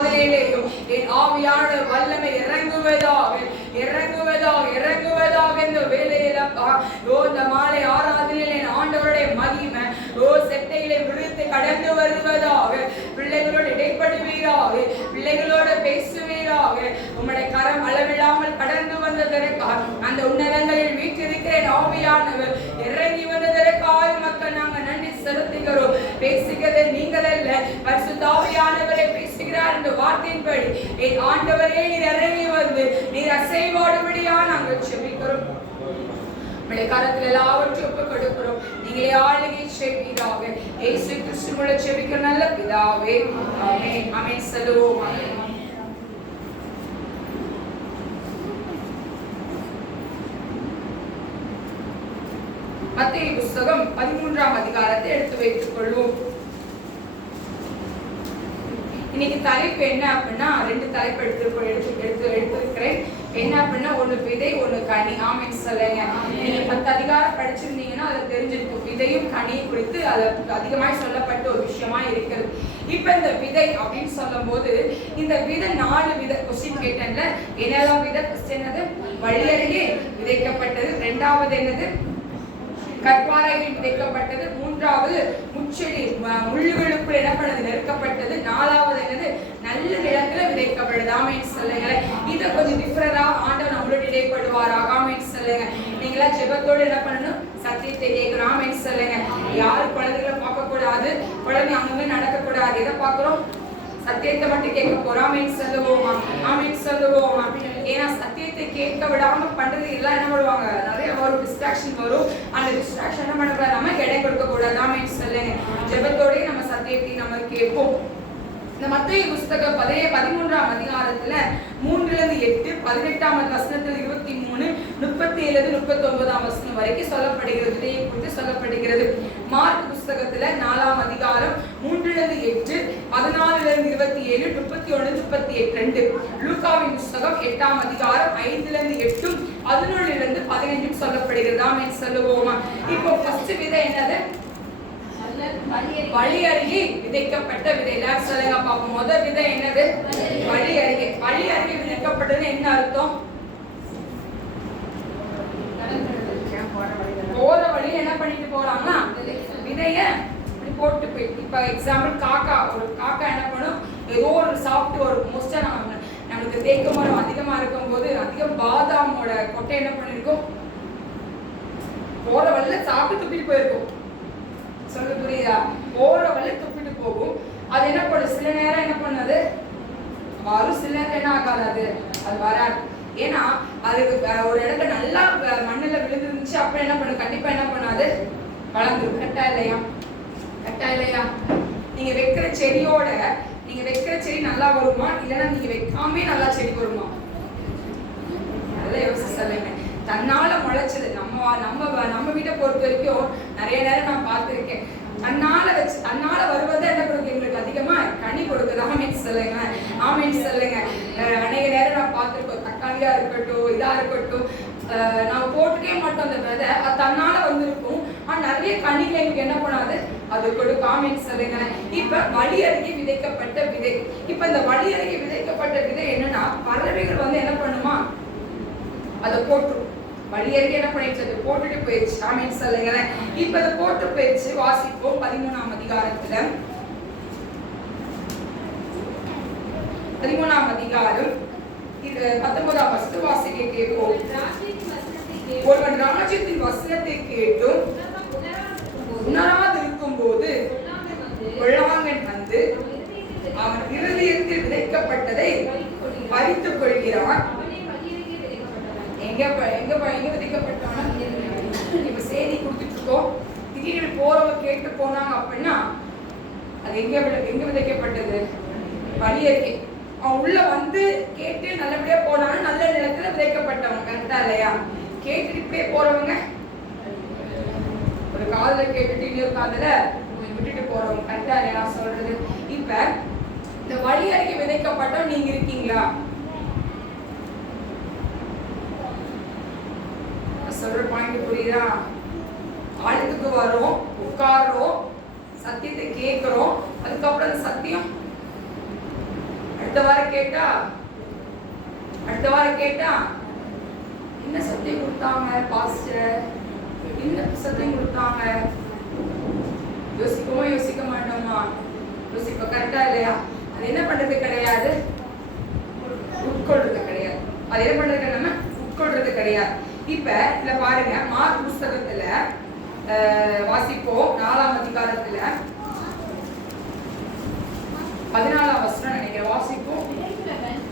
என் ஆவியான வல்லமை இறங்குவதாக இந்த வேலையில இந்த மாலை ஆராதனையில் என் ஆண்டவருடைய மகிமை செட்டையிலே விழுத்து கடந்து வருவதாக. பிள்ளைகளோடு இடைப்படுவீராக, பிள்ளைகளோடு பேசுவீராக. உம்முடைய கரம் அளவில்லாமல் கடந்து வந்ததற்காக, அந்த உன்னதங்களில் வீற்றிருக்கிற ஆவியானவர் இறங்கி வந்ததற்காக மக்கள் நாங்கள் நன்றி செலுத்துகிறோம். பேசுகிறது நீங்கள் அல்ல, பரிசுத்த ஆவியானவரை பேசுகிறார் என்ற வார்த்தையின்படி என் ஆண்டவரே நீர் இறங்கி வந்து நீர் அசைவாடுபடியா நாங்கள் செபிக்கிறோம். காலத்தில் எல்லாவற்றையும் ஒப்புக் கொடுக்கிறோம். நீங்களே ஆளுகை செய்வீராக. இயேசு கிறிஸ்து மூலம் செபிக்கிற நல்ல பிதாவே, ஆமென். ஆமென் சொல்லுவோம். மத்தேயு புத்தகம் 13ஆம் அதிகாரத்தை எடுத்து வைத்துக் கொள்வோம். இன்னைக்கு தலைப்பு என்ன அப்படின்னா, 2 தலைப்பு எடுத்திருக்கிறேன். என்ன அப்படின்னா, ஒண்ணு விதை, ஒண்ணு கனி. ஆமென் சொல்லுங்க. நீங்க 10 அதிகாரம் படிச்சிருந்தீங்கன்னா அதை தெரிஞ்சிருக்கும். விதையும் கனியை குறித்து அது அதிகமாய் சொல்லப்பட்ட ஒரு விஷயமா இருக்கிறது. இப்ப இந்த விதை அப்படின்னு சொல்லும் போது, இந்த விதை 4 விதை கொஸ்டின் கேட்டேன்ல. என்னெல்லாம் விதை? என்னது? வழியருகே விதைக்கப்பட்டது. 2வது என்னது? கற்பாறையில் விதைக்கப்பட்டது. 3வது முச்செடி முள்ளுகளுக்குள் இடப்பட்டது நெருக்கப்பட்டது. 4வது என்னது? நல்ல நிலத்துல விதைக்கப்பட்டது. ஆமென் சொல்லுங்க. இதை கொஞ்சம் டிஃபரண்டா ஆண்டவர் நம்மளோட இடைப்படுவாராக. ஆமென் சொல்லுங்க. நீங்களா ஜெபத்தோடு என்ன பண்ணணும்? சத்தியத்தை கேட்கணும். ஆமென் சொல்லுங்க. யாரும் குழந்தைகளை பார்க்க கூடாது, குழந்தை அங்கங்க நடக்க கூடாது. எதை பார்க்கிறோம்? சத்தியத்தை மட்டும் கேட்க போறோம். ஆமென் சொல்லுவோமா? ஆமென் சொல்லுவோமா? ஏன்னா சத்தியத்தை கேட்க விடாம பண்றது எல்லாம் என்ன பண்ணுவாங்க? நிறைய ஒரு டிஸ்ட்ராக்ஷன் வரும். அந்த டிஸ்ட்ராக்ஷன் என்ன பண்ணக்கூடாது? நம்ம இடை கொடுக்க கூடாது. ஆமென் சொல்லுங்க. ஜெபத்தோட நம்ம சத்தியத்தை நம்ம கேட்போம். இந்த மத்தேயு புத்தகம் 13ஆம் அதிகாரத்துல 3-8, 18ஆம் வசனத்துல 23, 37-39ஆம் வசனம் வரைக்கும் சொல்லப்படுகிறது. இதை குறித்து சொல்லப்படுகிறது. மார்க் புத்தகத்துல 4ஆம் அதிகாரம் 3-8, 14-27, 31-32. லூக்காவின் புத்தகம் 8ஆம் அதிகாரம் 5-8, 11-15 சொல்லப்படுகிறது. ஆமென் சொல்லுவோமா? இப்போ ஃபர்ஸ்ட் விதை என்னது? வழி அருகே விதைக்கப்பட்ட விதை. எல்லாரும் சொல்லுங்க பாப்போம். முதல் விதை என்னது? வழி அருகே. வழி அருகே விதைக்கப்பட்டது என்ன அர்த்தம்? போற வழி என்ன பண்ணிட்டு போறாங்கன்னா, விதைய இப்படி போட்டு போயிட்டு. இப்ப எக்ஸாம்பிள் ஒரு காக்கா என்ன பண்ணும்? ஏதோ ஒரு சாப்பிட்டு ஒரு மோஸ்டா நமக்கு தேக்கு மரம் அதிகமா இருக்கும் போது அதிகம் பாதாமோட கொட்டை என்ன பண்ணிருக்கும்? போற வழியில சாப்பிட்டு துப்பிட்டு போயிருக்கும். சொல்ல புரியுதா? போற வழி துப்பிட்டு போகும். அது என்ன பண்ணும்? சில நேரம் என்ன பண்ணது வரும், சில நேரம் என்ன ஆகாது, அது வராது. ஏன்னா அது ஒரு இடத்துல நல்லா மண்ணுல விழுந்துருந்துச்சு, அப்புறம் என்ன பண்ணும்? கண்டிப்பா என்ன பண்ணாது? வளர்ந்துரும். கரெக்டா இல்லையா? கரெக்டா இல்லையா? நீங்க வைக்கிற செடி நல்லா வருமா, இல்லைன்னா நீங்க வைக்காமே நல்லா செடி வருமா? நல்லா யோசிச்சு சொல்லுங்க. தன்னால முளைச்சது நம்ம வீட்டை பொறுத்த வரைக்கும் நிறைய நேரம் நான் பார்த்துருக்கேன். தன்னால வருவதை என்ன கொடுக்கும்? எங்களுக்கு அதிகமா கனி கொடுக்குது. ஆமென் சொல்லுங்க. ஆமென் சொல்லுங்க. அநேக நேரம் நான் பார்த்துருக்கோம். தக்காளியா இருக்கட்டும், இதா இருக்கட்டும், நான் போட்டுக்கே மாட்டோம். அந்த விதை அது தன்னால வந்திருக்கும். ஆனா நிறைய கனிகள் எங்களுக்கு என்ன பண்ணாது? அது கொடுக்கும். ஆமென் சொல்லுங்க. இப்ப வழி அருகே விதைக்கப்பட்ட விதை. இப்ப இந்த வழி அருகே விதைக்கப்பட்ட விதை என்னன்னா, பறவைகள் வந்து என்ன பண்ணுமா? அதை போட்டுரும். வழி அருகே என்ன பண்ணிடுச்சு? அது போட்டுட்டு போயிடுச்சு. ஆமென் சொல்லுங்களேன். இப்ப அதை போட்டு போயிடுச்சு. வாசிப்போம் 13ஆம் அதிகாரத்துல. 13ஆம் அதிகாரம் 19ஆம் வசனம் வாசிக்க கேட்போம். ஒருவன் ராஜ்யத்தின் வசனத்தை கேட்டும் உணராதிருக்கும் போது கொள்ளாங்கன் வந்து அவன் இருதயத்தில் விதைக்கப்பட்டதை பறித்துக் கொள்கிறான். எங்க விதைக்கப்பட்டானா? இப்ப செய்தி கொடுத்துட்டு இருக்கோம். திடீர்னு போறவங்க கேட்டு போனாங்க அப்படின்னா அது எங்க விதைக்கப்பட்டது? வழி அருகே. அவன் உள்ள வந்து கேட்டு நல்லபடியா போனாலும் நல்ல நிலத்துல விதைக்கப்பட்டவங்க. கரெக்டா இல்லையா? கேட்டுட்டு இப்படியே போறவங்க, ஒரு காதுல கேட்டுட்டு இன்னொரு காதுல விட்டுட்டு போறவங்க. கரெக்டா இல்லையா நான் சொல்றது? இப்ப இந்த வழி அருகே விதைக்கப்பட்டவங்க நீங்க இருக்கீங்களா? சொல்ற பாயிண்ட் புரியுதா? ஆழத்துக்கு வரோம், உட்காரோம், சத்தியத்தை கேட்கிறோம். அதுக்கப்புறம் அந்த சத்தியம் அடுத்த வாரம் கேட்டா என்ன சத்தியம் கொடுத்தாங்க பாஸ்டர், என்ன சத்தியம் கொடுத்தாங்க? யோசிக்க மாட்டோமா? யோசிப்ப கரெக்டா இல்லையா? அது என்ன பண்றது கிடையாது, உட்கொள்றது கிடையாது. அது என்ன பண்றது நம்ம உட்கொள்றது கிடையாது. இப்ப இதுல பாருங்க, மார்க் புஸ்தகத்துல வாசிப்போம் 4ஆம் அதிகாரத்துல 14ஆம் வசனம் நினைக்கிறேன். வாசிப்போம்.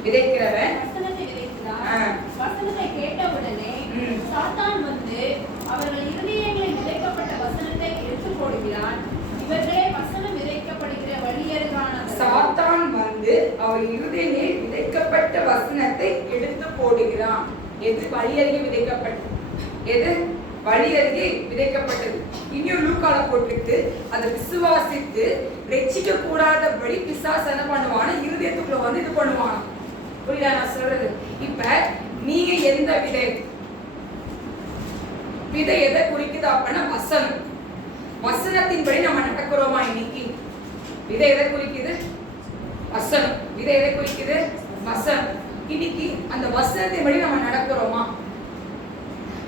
விதைக்கிறவன் வசனத்தை கேட்டவுடனே சாத்தான் வந்து அவர்கள் இருதயங்களில் விதைக்கப்பட்ட வசனத்தை எடுத்து போடுகிறான். இவர்களே வசனம் விதைக்கப்படுகிற வழியருகானவர்கள். சாத்தான் வந்து அவர் இருதயங்களில் விதைக்கப்பட்ட வசனத்தை எடுத்து போடுகிறான். எது வழியருகே விதைக்கப்பட்டது? எது வழியருகே விதைக்கப்பட்டது? இன்னும் லூக்கால போட்டுட்டு அதை விசுவாசித்து ரட்சிக்க கூடாதபடி பிசாசு என்ன பண்ணுவான, இருதயத்துக்குள்ள வந்து இது பண்ணுவான். புரியுதா நான் சொல்றது? இப்ப நீங்க எந்த விதை எதை குறிக்குது அப்படின்னா வசனம். வசனத்தின்படி நம்ம நடக்கிறோமா? இன்னைக்கு விதை எதை குறிக்குது? வசனம். விதை எதை குறிக்குது? வசனம். இன்னைக்கு அந்த வசனத்தின்படி நம்ம நடக்கிறோமா?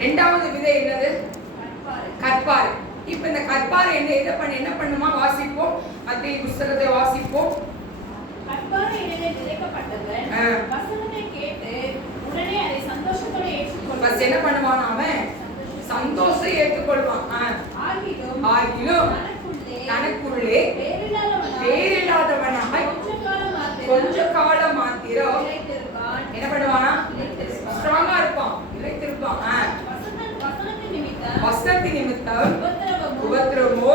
இரண்டாவது விதை என்னது? கற்பாறை. இப்ப இந்த கற்பாறை என்ன பண்ணுமா? வாசிப்போம். மத்தேயு புஸ்தகத்தை வாசிப்போம். கற்பாறையிலே விதைக்கப்பட்டவன் வசனத்தை கேட்டு உடனே அதை சந்தோஷத்தோட ஏற்றுக்கொள்வான். பஸ் என்ன பண்ணுவான்? அவன் சந்தோஷத்தை ஏற்றுக்கொள்வான். ஆகிலும் தனக்குள்ளே வேறில்லாதவனாய் கொஞ்ச காலம் மாத்திரம் என்ன பண்ணுவானா? ஸ்ட்ராங்கா இருப்பான், நிலைத்திருப்பான். வசனத்தின் நிமித்தம் உபத்திரவமோ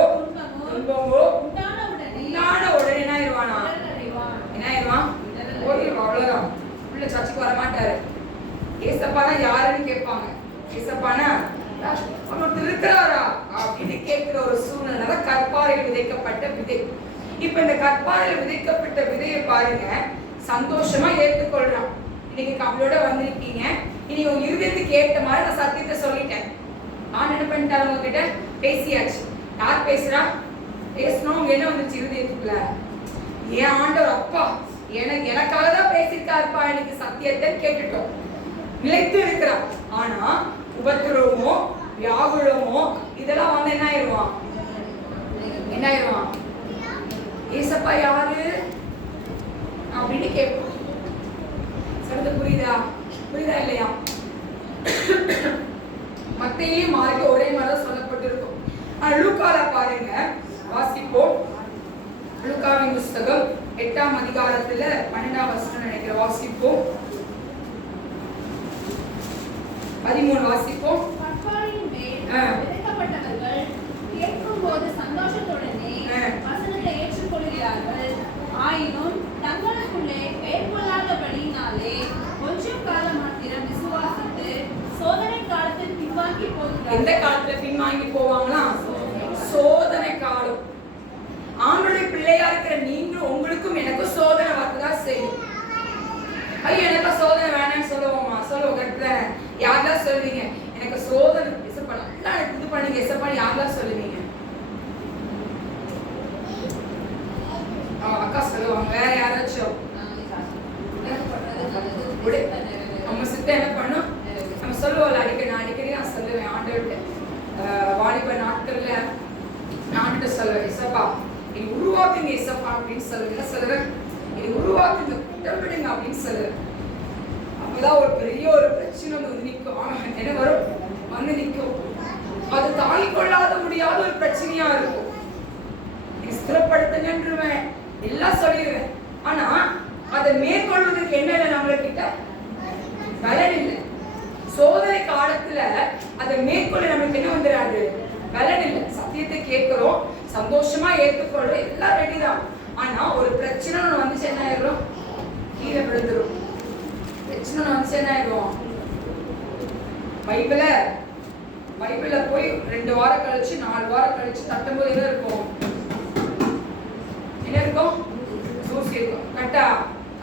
துன்பமோ உண்டான உடனே என்ன ஆயிடுவானா? ஓடிடுவான். அவ்வளவுதான். உள்ள சர்ச்சுக்கு வரமாட்டாரு. ஏசப்பானா யாருன்னு கேட்பாங்க. ஏசப்பானா அவர் இருக்கிறாரா அப்படின்னு கேட்கிற ஒரு சூழ்நிலை தான் கற்பாறையில் விதைக்கப்பட்ட விதை. இப்ப இந்த கற்பாறையில் விதைக்கப்பட்ட விதையை பாருங்க, சந்தோஷமா ஏற்றுக்கொள்றான். இன்னைக்கு கவலையோட வந்திருக்கீங்க. இன்னைக்கு உங்க இருதயத்துக்கு ஏற்ற மாதிரி நான் சத்தியத்தை சொல்லிட்டேன். நான் என்ன பண்ணிட்டேன்? உங்ககிட்ட பேசியாச்சு. யார் பேசுறா? பேசணும். உங்க என்ன வந்துச்சு இருதயத்துக்குள்ள? ஏன் ஆண்டவர் அப்பா எனக்காக தான் பேசியிருக்காருப்பா, எனக்கு சத்தியத்தை கேட்டுட்டோம், நிலைத்து இருக்கிறான். ஆனா உபத்திரவமோ வியாகுலமோ இதெல்லாம் வந்து என்ன ஆயிடுவான்? ஏசப்பா யாரு அப்படின்னு கேட்போம். சொல்றது புரியுதா இல்லையா? மத்தேயு மார்க்கு ஒரே மாதிரி சொல்லப்பட்டிருக்கும். லூக்கால பாருங்க, வாசிப்போம். லூக்காவின் புஸ்தகம் 8ஆம் அதிகாரத்துல 12ஆம் வசனம் நினைக்கிறேன். வாசிப்போம். 13 வாசிப்போம். கற்பாறையின் மேல் விதைக்கப்பட்டவர்கள் கேட்கும்போது சந்தோஷத்துடனே வசனத்தை ஏற்றுக்கொள்கிறார்கள். ஆயினும் தங்களுக்குள்ளே மேற்கொள்ளாதபடியினாலே கொஞ்சம் காலம் மாத்திரம் விசுவாசித்து சோதனை காலத்தில் பின்வாங்கி போகிறார்கள். எந்த காலத்துல பின்வாங்கி போவாங்களா? சோதனை காலம். ஆண்டவருடைய பிள்ளையா இருக்கிற நீங்களும் உங்களுக்கும் எனக்கும் சோதனை வரதான் செய்யும். ஐயோ எனக்கு சோதனை வேணாம்னு சொல்லுவோமா? சொல்லுவோம். கரெக்ட். யாரெல்லாம் சொல்லுவீங்க எனக்கு சோதனை எல்லாம் எனக்கு இது பண்ணீங்க எசப்பான்னு யாரெல்லாம் சொல்லுவீங்க? அக்கா சொல்லுவாங்க. வேற யாராச்சும்? நம்ம சித்த என்ன பண்ணும்? நம்ம சொல்லுவோம்ல அடிக்கடி நான் சொல்லுவேன் ஆண்டவர்கிட்ட. வாலிப நாட்கள்ல நான் சொல்லுவேன், எசப்பா இது உருவாக்குங்க எசப்பா அப்படின்னு சொல்லுவேன். இது உருவாக்குங்க, விடுங்க அப்படின்னு சொல்லுவேன். அப்பதான் ஒரு பெரிய ஒரு பிரச்சனை வந்து நிற்கும். என்ன வரும்? வந்து நிற்கும். அது தாங்கிக் கொள்ளாத முடியாத ஒரு பிரச்சனையா இருக்கும். ஸ்திரப்படுத்துங்கன்றுவேன், எல்லாம் சொல்லிடுவேன். ஆனா அதை மேற்கொள்வதற்கு என்ன இல்லை, நம்மகிட்ட பலன் இல்லை. சோதனை காலத்துல அதை மேற்கொள்ள நமக்கு என்ன வந்துடாது? பலன் இல்லை. சத்தியத்தை கேட்கிறோம், சந்தோஷமா ஏற்றுக்கொள்றோம், எல்லாம் ரெடிதான். ஆனா ஒரு பிரச்சனை வந்துச்சு என்ன ஆயிடும்? கீழே விழுந்துரும். பிரச்சனை வந்துச்சு என்ன ஆயிடும்? பைபிள்ல போய் 2 வாரம் கழிச்சு 4 வாரம் கழிச்சு தட்டும்போது என்ன இருக்கும்? தூசி இருக்கும். கட்டா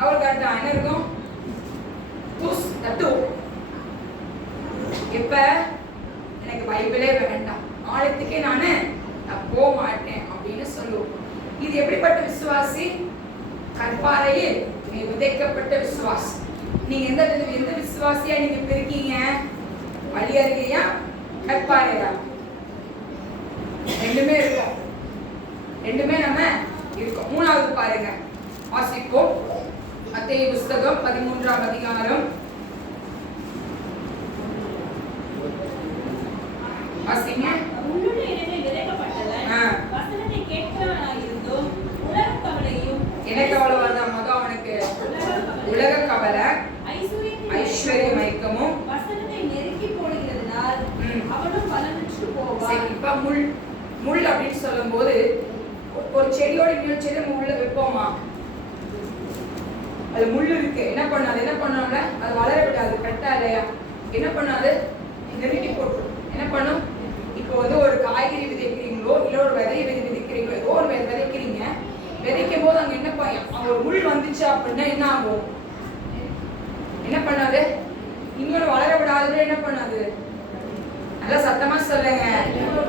அவள் கட்டா என்ன இருக்கும்? தூஸ் தட்டுவோம். எப்ப எனக்கு பைபிளே வேண்டாம், ஆழத்துக்கே நான் போக மாட்டேன் அப்படின்னு சொல்லுவோம். இது எப்படிப்பட்ட விசுவாசி? கற்பாறையில் நீ விதைக்கப்பட்ட விசுவாசி. நீங்க எந்த விசுவாசியா நீங்க பிரிக்கீங்க? அழியறியா கற்பாறையா? ரெண்டுமே இருக்கும். ரெண்டுமே நம்ம இருக்கோம். மூணாவது பாருங்க, வாசிப்போம். மத்தேயு புஸ்தகம் 13ஆம் அதிகாரம் வாசிங்க. உன்னுடைய இடத்தில் விதைக்கப்பட்டவன் வசனத்தை கேட்கிறவனாய் இருந்தும் உலகக் கவலையும் எனக்கு கவலை வருதா? மொதல் அவனுக்கு உலக கவலை, ஐஸ்வர்ய மயக்கமும் வசனத்தை நெருக்கி போடுகிறதுனால் அவனும் பலனற்று போவான். சரி, இப்ப முள் அப்படின்னு சொல்லும் போது ஒரு செடியோட இன்னொரு செடி நம்ம உள்ள வைப்போமா? அது முள் இருக்கு, என்ன பண்ணாது? என்ன பண்ணோம்ல அது வளர விடாது. கரெக்டா இல்லையா? என்ன பண்ணாது? நெருக்கி போட்டு என்ன பண்ணும்? இப்போ வந்து ஒரு காய்கறி விதைக்கிறீங்களோ இல்ல ஒரு விதையை விதைக்கிறீங்களோ, ஏதோ ஒரு விதைக்கிறீங்க. விதைக்கும் போது அங்க என்ன அங்க ஒரு முள் வந்துச்சு அப்படின்னா என்ன ஆகும்? என்ன பண்ணாது? இன்னொரு வளர விடாது. என்ன பண்ணாது? நல்லா சத்தமா சொல்லுங்க.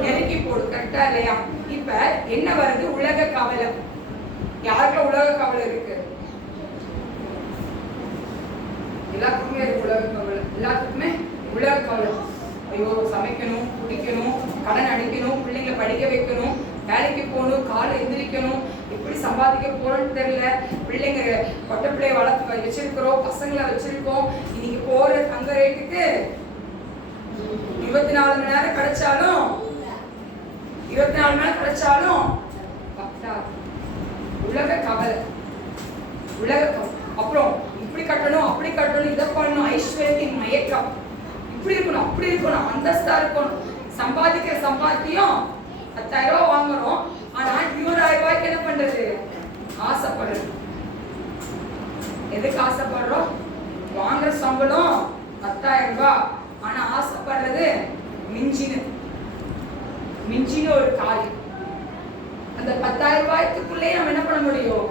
நெருக்கி போடு. கரெக்டா இல்லையா? இப்ப என்ன வருது? உலக கவலை. யாருக்கு உலக கவலை இருக்கு? எல்லாத்துக்குமே இருக்கு உலக கவலை. எல்லாத்துக்குமே உலக கவலை. ஐயோ, சமைக்கணும், குடிக்கணும், கடன் அடிக்கணும், பிள்ளைங்களை படிக்க வைக்கணும், வேலைக்கு போகணும், காலை எந்திரிக்கணும், எப்படி சம்பாதிக்க போறோம்னு தெரியல, பிள்ளைங்க கொட்டை பிள்ளைய வளர்த்து வச்சிருக்கிறோம், பசங்களை வச்சிருக்கோம். இன்னைக்கு போற தங்க ரேட்டுக்கு 24 மணி நேரம் கிடைச்சாலும் 24 மணி நேரம் கிடைச்சாலும் உலக கவலை. உலக கவலை. அப்புறம் இப்படி கட்டணும், அப்படி கட்டணும், இதை பண்ணணும், ஐஸ்வர்யத்தின் மயக்கம். இப்படி இருக்கணும், அப்படி இருக்கணும், அந்தஸ்தா இருக்கணும். சம்பாதிக்கிற சம்பாத்தியம் 10,000 ரூபாய் வாங்குறோம், ஆனா 20,000 ரூபாய்க்கு என்ன பண்றது? ஆசைப்படுறது. எதுக்கு ஆசைப்படுறோம்? வாங்குற சம்பளம் 10,000 ரூபாய், ஆனா ஆசைப்படுறது மிஞ்சின ஒரு காரியம். அந்த 10,000 ரூபாய்க்குள்ளே நம்ம என்ன பண்ண முடியும்?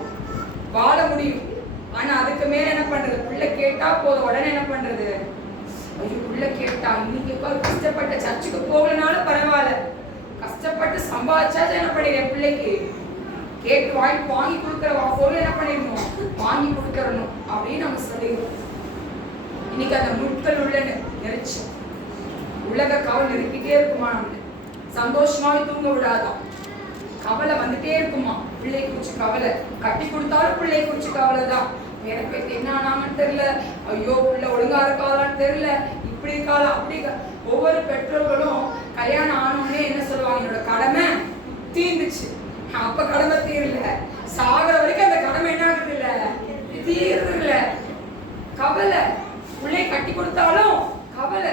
வாழ முடியும். ஆனா அதுக்கு மேல என்ன பண்றது? பிள்ளை கேட்டா போதும், உடனே என்ன பண்றது? ஐயோ, பிள்ளை கேட்டா இன்னைக்கு கஷ்டப்பட்ட சர்ச்சுக்கு போகலனாலும் பரவாயில்ல, கஷ்டப்பட்டு சம்பாதிச்சாச்சும் என்ன பண்ணிடுறேன்? பிள்ளைக்கு கேட்டு வாங்கி கொடுக்குற பொருள் என்ன பண்ணிடணும்? வாங்கி கொடுக்கறணும் அப்படின்னு நம்ம சொல்லிடுவோம். இன்னைக்கு அந்த முட்கள் உள்ள நெரிச்சு உலக கவலை நெருக்கிட்டே இருக்குமா? நமக்கு சந்தோஷமாவே தூங்க விடாதான். கவலை வந்துட்டே இருக்குமா? பிள்ளை குறிச்சு கவலை. கட்டி கொடுத்தாலும் பிள்ளை குறிச்சு கவலை தான். எனக்கு என்ன ஆனாங்கன்னு தெரியல, ஐயோ பிள்ளை ஒழுங்கா இருக்காதான்னு தெரியல, இப்படி இருக்காது அப்படி. ஒவ்வொரு பெற்றோர்களும் கல்யாணம் ஆனோடனே என்ன சொல்லுவாங்க? என்னோட கடமை தீர்ந்துச்சு. அப்ப கடமை தீரல, சாகிற வரைக்கும் அந்த கடமை என்ன ஆகுது? இல்ல தீர்றது இல்ல. கவலை. பிள்ளை கட்டி கொடுத்தாலும் கவலை.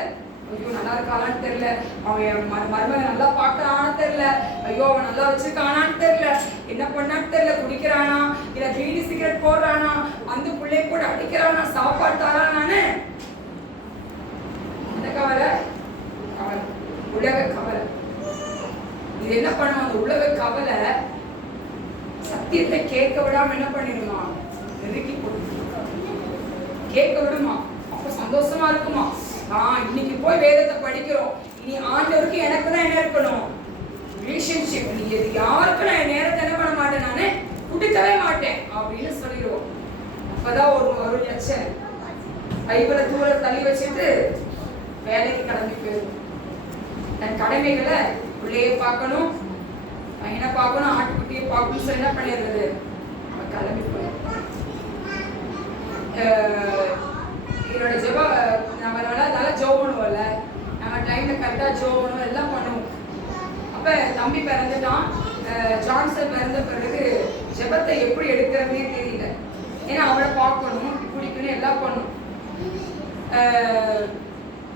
ஐயோ நல்லா இருக்காளான்னு தெரியல, அவன் மருமகன் நல்லா பார்க்கறான்னு தெரியல, ஐயோ அவன் நல்லா வச்சிருக்கானான்னு தெரியல, என்ன பண்ணான்னு தெரியல, குடிக்கிறானா இல்ல பீடி சிகரெட் போடுறானா, அந்த பிள்ளை கூட அடிக்கிறானா, சாப்பாடு தரானான்னு அந்த கவலை. கவலை, உலக கவலை. இது என்ன பண்ணும்? அந்த உலக கவலை சத்தியத்தை கேட்க விடாம என்ன பண்ணிடுமா? நெருக்கி போடு. கேட்க விடுமா? அப்ப சந்தோஷமா இருக்குமா? இன்னைக்கு போய் வேதத்தை படிக்கிறோம், இனி ஆண்டவருக்கு எனக்கு தான் என்ன இருக்கணும்? ரிலேஷன்ஷிப். நீ எது யாருக்கும் நான் என் நேரத்தை என்ன பண்ண மாட்டேன், நானே கொடுக்கவே மாட்டேன் அப்படின்னு சொல்லிடுவோம். அப்பதான் ஒரு பிரச்சனை. பைபிளை தூர தள்ளி வச்சுட்டு வேலைக்கு கிளம்பி போயிடும். தன் கடமைகளை பிள்ளைய பார்க்கணும், பையனை பார்க்கணும், ஆட்டுக்குட்டியை பார்க்கணும் சொல்லி என்ன பண்ணிடுறது? கிளம்பி போயிடும். என்னோட ஜெப நம்ம நல்லா ஜோப் பண்ணுவோம்ல, நம்ம டைம்ல கரெக்டா ஜோப் பண்ணுவோம், எல்லாம் பண்ணுவோம். அப்ப தம்பி பிறந்துட்டான். ஜான்சன் பிறந்த பிறகு ஜெபத்தை எப்படி எடுக்கிறதுனே தெரியல. ஏன்னா அவளை பார்க்கணும், குடிக்கணும், எல்லாம் பண்ணணும்.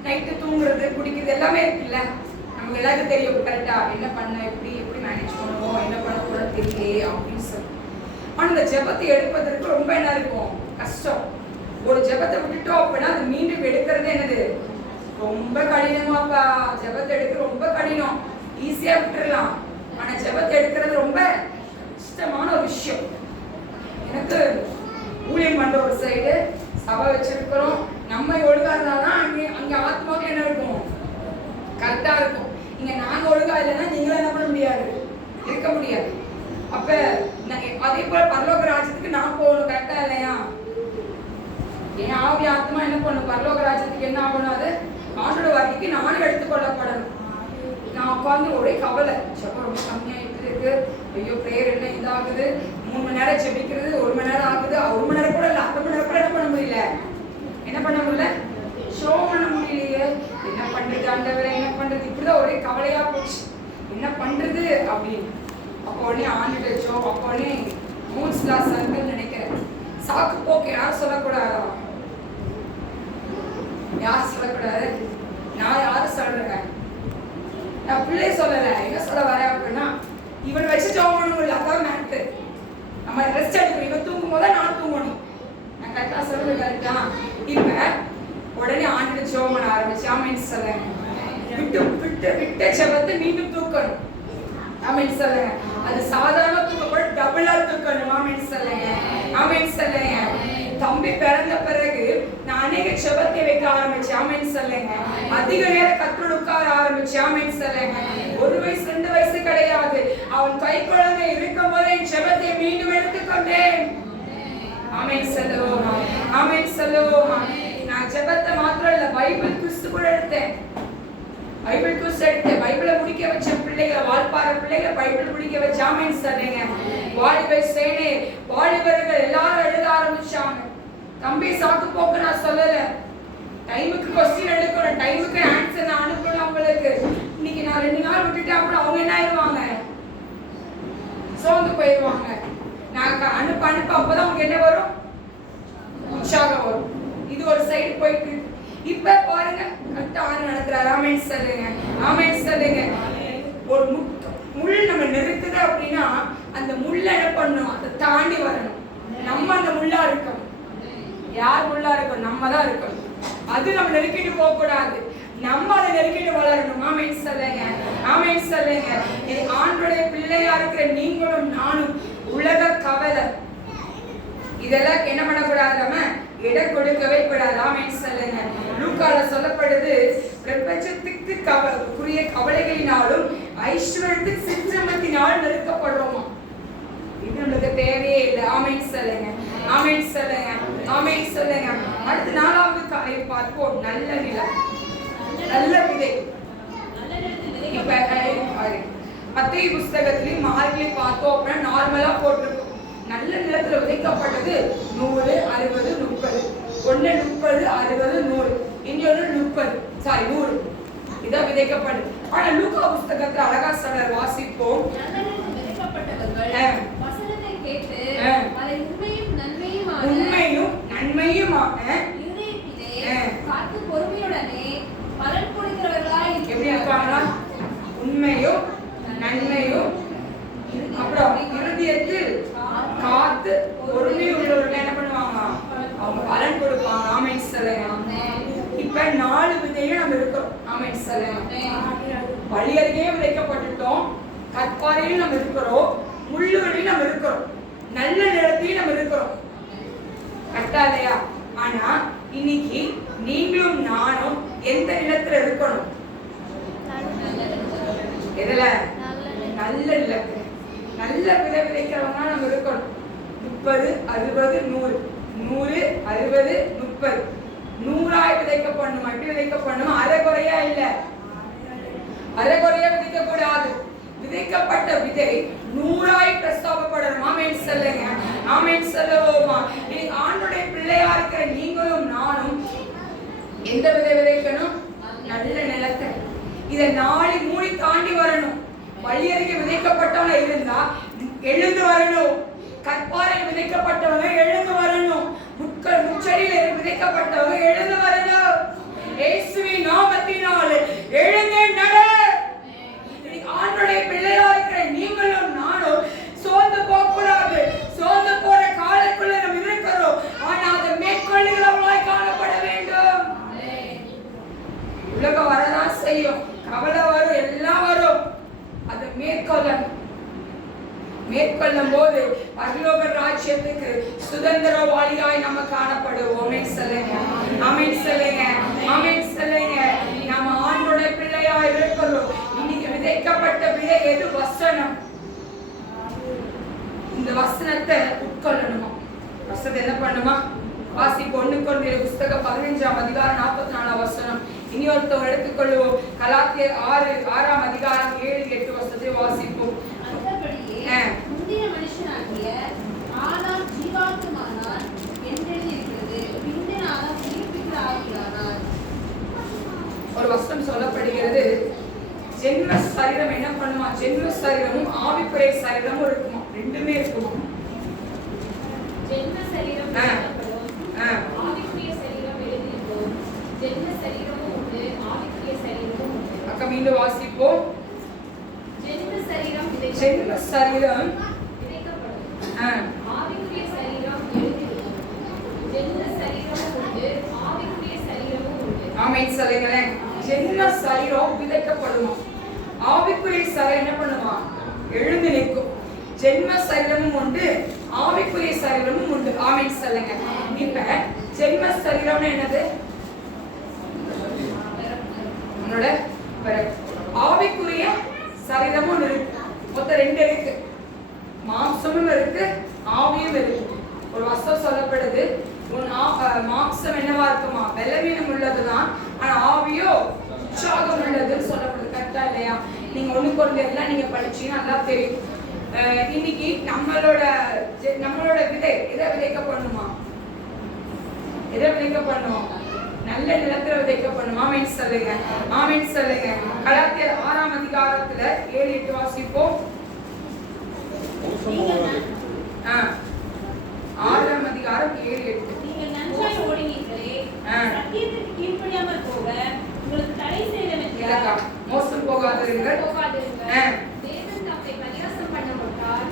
நைட்டு தூங்குறது, குடிக்கிறது எல்லாமே இருக்குல்ல, நமக்கு எல்லாருக்கும் தெரியும் கரெக்டா என்ன பண்ண, எப்படி மேனேஜ் பண்ணுவோம், என்ன பண்ண போறோம் தெரியலையே அப்படின்னு சொல்லி. ஆனா இந்த ஜெபத்தை எடுப்பதற்கு ரொம்ப என்ன இருக்கும்? கஷ்டம். ஒரு ஜெபத்தை விட்டுட்டோம் அப்படின்னா அது மீண்டும் எடுக்கிறது என்னது? ரொம்ப கடினமாப்பா. ஜெபத்தை எடுக்க ரொம்ப கடினம். ஈஸியா விட்டுறலாம், ஆனா ஜெபத்தை எடுக்கிறது ரொம்ப கஷ்டமான ஒரு விஷயம். எனக்கு ஊழியம் பண்ற ஒரு சைடு, சபை வச்சிருக்கிறோம், நம்ம ஒழுங்கா இருந்தாதான் அங்க ஆத்மாவுக்கு என்ன இருக்கும்? கரெக்டா இருக்கும். இங்க நாங்க ஒழுங்கா இல்லைன்னா நீங்களும் என்ன பண்ண முடியாது? இருக்க முடியாது. அப்ப அதே போல பரலோக ராஜ்யத்துக்கு நான் போகணும், கரெக்டா இல்லையா? என்ன பண்ணும்? பரலோக ராஜ்யத்துக்கு என்ன ஆகணும்? அது ஆண்டோட வார்த்தைக்கு நானும் எடுத்துக்கொள்ளப்படணும். நான் உட்காந்து ஒரே கவலை, ஜெபம் ரொம்ப கம்மியாயிட்டு இருக்கு, ஐயோ பிரேயர் என்ன இதாகுது, 3 மணி நேரம் ஜெபிக்கிறது 1 மணி நேரம் ஆகுது, 1 மணி நேரம் கூட இல்லை, 1/2 மணி நேரம் கூட என்ன பண்ண முடியல, என்ன பண்ண முடியல, ஷோ பண்ண முடியலையே, என்ன பண்றது ஆண்டவரே, என்ன பண்றது, இப்படிதான் ஒரே கவலையா போச்சு, என்ன பண்றது அப்படின்னு. அப்போ உடனே ஆண்டுட்டு ஜோம், அப்போ உடனே மூன்ஸ்லா சர்க்கிள் நினைக்கிறேன், சாக்கு போக்கு யாரும் சொல்லக்கூடாதா, யார் சொல்லக்கூடாது, நான் யாரும் சொல்றேன், நான் பிள்ளை சொல்லல, என்ன சொல்ல வரேன் அப்படின்னா, இவன் வச்சு ஜோம் பண்ணணும், அதான் மேட்ரு. நம்ம ரெஸ்ட் எடுக்கணும், இவன் தூங்கும் போது நான் தூங்கணும், நான் கரெக்டா சொல்றது கரெக்டா. இப்ப உடனே ஆண்டு ஜோம் பண்ண ஆரம்பிச்சு, ஆமென் சொல்லுங்க, விட்டு விட்டு விட்ட ஜெபத்தை மீண்டும் தூக்கணும், ஆமென் சொல்லுங்க. அது சாதாரண தூக்கப்பட டபுளா தூக்கணும், ஆமென் சொல்லுங்க, ஆமென் சொல்லுங்க. தம்பி பிறந்த பிறகு நான் அநேக ஜெபத்தை வைக்க ஆரம்பிச்சேன், ஆமென் சொல்லுங்க. அதிக நேரம் கத்தரோடு உட்கார ஆரம்பிச்சேன், ஆமென் சொல்லுங்க. 1 வயசு 2 வயசு கிடையாது, அவன் கை குழந்தை இருக்கும் போது என் ஜெபத்தை மீண்டும் எடுத்துக்கொண்டேன், ஆமென் சொல்லுவோம், ஆமென் சொல்லுவோம். நான் ஜெபத்தை மாத்திரம் இல்ல, பைபிள் குவிஸ் கூட எடுத்தேன், பைபிள் குவிஸ் எடுத்தேன், பைபிளை முடிக்க வச்ச பிள்ளைகளை, வால்பாற பிள்ளைகளை பைபிள் முடிக்க வச்ச, ஆமென் சொல்லுங்க. வாலிப சேனை வாலிபர்கள் எல்லாரும் எழுத ஆரம்பிச்சாங்க. தம்பி சாக்கு போக்கு நான் சொல்லல, டைமுக்கு கொஸ்டின் எடுக்கணும், டைமுக்கு ஆன்சர் நான் அனுப்பணும் அவங்களுக்கு. இன்னைக்கு நான் 2 நாள் விட்டுட்டேன், அப்புறம் அவங்க என்ன ஆயிடுவாங்க, சோர்ந்து போயிடுவாங்க. நான் அனுப்ப அனுப்ப அப்பதான் அவங்க என்ன வரும், உற்சாகம் வரும். இது ஒரு சைடு போயிட்டு இருக்கு. இப்ப பாருங்க கரெக்டா ஆண்டு நடத்துறாரு, ஆமென் சொல்லுங்க, ஆமென் சொல்லுங்க. ஒரு முள் நம்ம நெருக்குது அப்படின்னா அந்த முள்ள என்ன பண்ணணும், அதை தாண்டி வரணும். நம்ம அந்த முள்ளா இருக்கணும், யார் முள்ளா இருக்கணும், நம்ம தான் இருக்கணும். அது நம்ம நெருக்கிட்டு போக கூடாது, நம்ம அதை நெருக்கிட்டு வளரணும், ஆமென் சொல்லுங்க, ஆமென் சொல்லுங்க. ஆண்டவருடைய பிள்ளையா இருக்கிற நீங்களும் நானும் உலக கவலை இதெல்லாம் என்ன பண்ணக்கூடாது, நம்ம இடம் கொடுக்கவே கூடாது, ஆமென் சொல்லுங்க. லூக்கால சொல்லப்படுது, பிரபஞ்சத்துக்கு குறிய கவலைகளினாலும் ஐஸ்வர்யத்துக்கு சிற்றமத்தினால் நெருக்கப்படுறோமா, இது நமக்கு தேவையே இல்லை, ஆமென் சொல்லுங்க, ஆமென் சொல்லுங்க, ஆமென் சொல்லுங்க. அடுத்து 4வது காரியம் பார்ப்போம், நல்ல நிலம், நல்ல விதை. இப்ப மத்தேயு புஸ்தகத்திலையும் மார்க்லயும் பார்த்தோம் அப்படின்னா நார்மலா போட்டிருக்கும், நல்ல நிலத்துல விதைக்கப்பட்டது 100, 60, 30, ஒன்னு 30, 60, 100, இன்னொன்னு 100 இதான் விதைக்கப்படுது. ஆனா லூக்கா புஸ்தகத்துல அழகா சொல்றார், வாசிப்போம். உண்மையும் நன்மையுமான எப்படி இருப்பாங்களா, உண்மையும் நன்மையும், அப்புறம் இருதயத்தில் காத்து பொறுமை உள்ளவர்கள் என்ன பண்ணுவாங்க, அவங்க பலன் கொடுப்பாங்க, ஆமென் சொல்லுங்க. இப்ப 4 விதையும் நம்ம இருக்கிறோம், ஆமென் சொல்லுங்க. வழி அருகே விதைக்கப்பட்டுட்டோம், கற்பாறையும் நம்ம இருக்கிறோம், முள்ளுவழியும் நம்ம இருக்கிறோம், நல்ல நிலத்தையும் நம்ம இருக்கிறோம், கரெக்டா இல்லையா? ஆனா இன்னைக்கு நீங்களும் நானும் எந்த நிலத்துல இருக்கணும், எதுல, நல்ல நிலத்துல. நல்ல விதை விதைக்கிறவங்க நம்ம இருக்கணும். 30, 60, 100, 100, 60, 30, 100 விதைக்கப்படணும். எப்படி விதைக்கப்படணும், அரைகுறையா இல்ல, அரைகுறையா விதைக்க கூடாது. விதைக்கப்பட்ட விதை 100 பிரஸ்தாபப்படணும், ஆமென் சொல்லுங்க, ஆமென் சொல்லுவோமா. இன்னைக்கு ஆண்டவருடைய பிள்ளையா இருக்கிற நீங்களும் நானும் எந்த விதை விதைக்கணும், நல்ல நிலத்தை. இதை 4 மூடி தாண்டி வரணும். வழி அருகே விதைக்கப்பட்டவங்க இருந்தா எழுந்து வரணும், கற்பாறையில் விதைக்கப்பட்டவங்க எழுந்து வரணும், முச்சடியில் விதைக்கப்பட்டவங்க எழுந்து வரணும். இயேசுவின் நாமத்தினால் எழுந்து நட. ஆண்டவருடைய பிள்ளையா இருக்கிற நீங்களும் நானும் சோர்ந்து போக கூடாது. சோர்ந்து போற காலக்குள்ள நம்ம இருக்கிறோம், ஆனா அதை மேற்கொள்ளுகிறவங்களாய் காணப்பட வேண்டும். உலகம் வரதான் செய்யும், கவலை வரும், எல்லாம் வரும், அதை மேற்கொள்ளும் போது பரலோக ராஜ்யத்துக்கு சுதந்திரவாளியாய் நம்ம காணப்படுவோம், ஆமென் சொல்லுங்க, ஆமென் சொல்லுங்க, ஆமென் சொல்லுங்க. நம்ம ஆண்டவருடைய பிள்ளையாய் இருக்கிறோம். இன்னைக்கு விதைக்கப்பட்ட விதை எது, வசனம். இந்த வசனத்தை உட்கொள்ளணுமா, வசனத்தை என்ன பண்ணுமா, வாசிப்பு 1 கொரிந்தியர் புத்தகம் 15ஆம் அதிகாரம் 44ஆம் வசனம். இனி ஒருத்தவங்க எடுத்துக்கொள்வோம். கலாத்தியர் 6ஆம் அதிகாரம் 7-8 வசனத்தை வாசிப்போம். அந்தபடியே முந்தின மனுஷனாகிய ஆதாம் ஜீவாத்மானார் என்றெழுதியிருக்கிறது. பிந்தின ஆதாம் உயிர்ப்பிக்கிற ஆவியானார். ஒரு வசனம் சொல்லப்படுகிறது, ஜென்ம சரீரம் என்ன பண்ணுமா? ஜென்ம சரீரமும் ஆவிக்குரிய சரீரமும் இருக்குமா? ரெண்டுமே இருக்குமா? ஜென்ம சரீரம் ஆவிக்குரிய சரீரம் எழுதியிருக்கும். ஜென்ம சரீரமும் உண்டு, ஆவிக்குரிய சரீரமும் உண்டு. அக்கா மீண்டும் வாசிப்போம். ஜென்ம சரீரம் ஜென்ம சரீரம் விதைக்கப்படும். ஆவிக்குரிய சரீரம் எழுதியிருக்கும். ஜென்ம சரீரமும் உண்டு, ஆவிக்குரிய சரீரமும் உண்டு. ஆமென் சொல்லுங்களேன். ஜென்ம சரீரம் விதைக்கப்படுமா? ஆவிக்குரிய சரீரம் என்ன பண்ணுமா? எழுந்து நிற்கும். ஜென்ம சரீரமும் உண்டு, ஆவிக்குரிய சரீரமும் உண்டு. ஆமென் சொல்லுங்க. இப்ப ஜென்ம சரீரம்னு என்னது? நம்மளோட ஆவிக்குரிய சரீரமும் இருக்கு. மொத்தம் 2 இருக்கு. மாம்சமும் இருக்கு, ஆவியும் இருக்கு. ஒரு வசனம் சொல்லப்படுது, உன் மாம்சம் என்னவா இருக்குமா? பலவீனம் உள்ளதுதான், ஆனா ஆவியோ உற்சாகம் உள்ளதுன்னு சொல்லப்படுது. கரெக்டா இல்லையா? நீங்க 1 கொரிந்தியர்ல நீங்க படிச்சீங்கன்னா நல்லா தெரியும். இன்னைக்கு நம்மளோட விதை எதை விதைக்கப்படணுமா? எதை விதைக்கப்படணும்? நல்ல நிலத்துல விதைக்கப்படணும். ஆமென் சொல்லுங்க. ஆமென் சொல்லுங்க. கலாத்தியர் 6ஆம் அதிகாரத்துல 7-8 வாசிப்போம். 6ஆம் அதிகாரம் 7-8. நீங்கள் நன்றாய் ஓடினீர்களே, சத்தியத்திற்கு கீழ்ப்படியாமல் போக உங்களுக்கு தடை செய்தவன் மோசம் போகாதிருங்கள். தேவன் தம்மை பரியாசம் பண்ண மாட்டார்.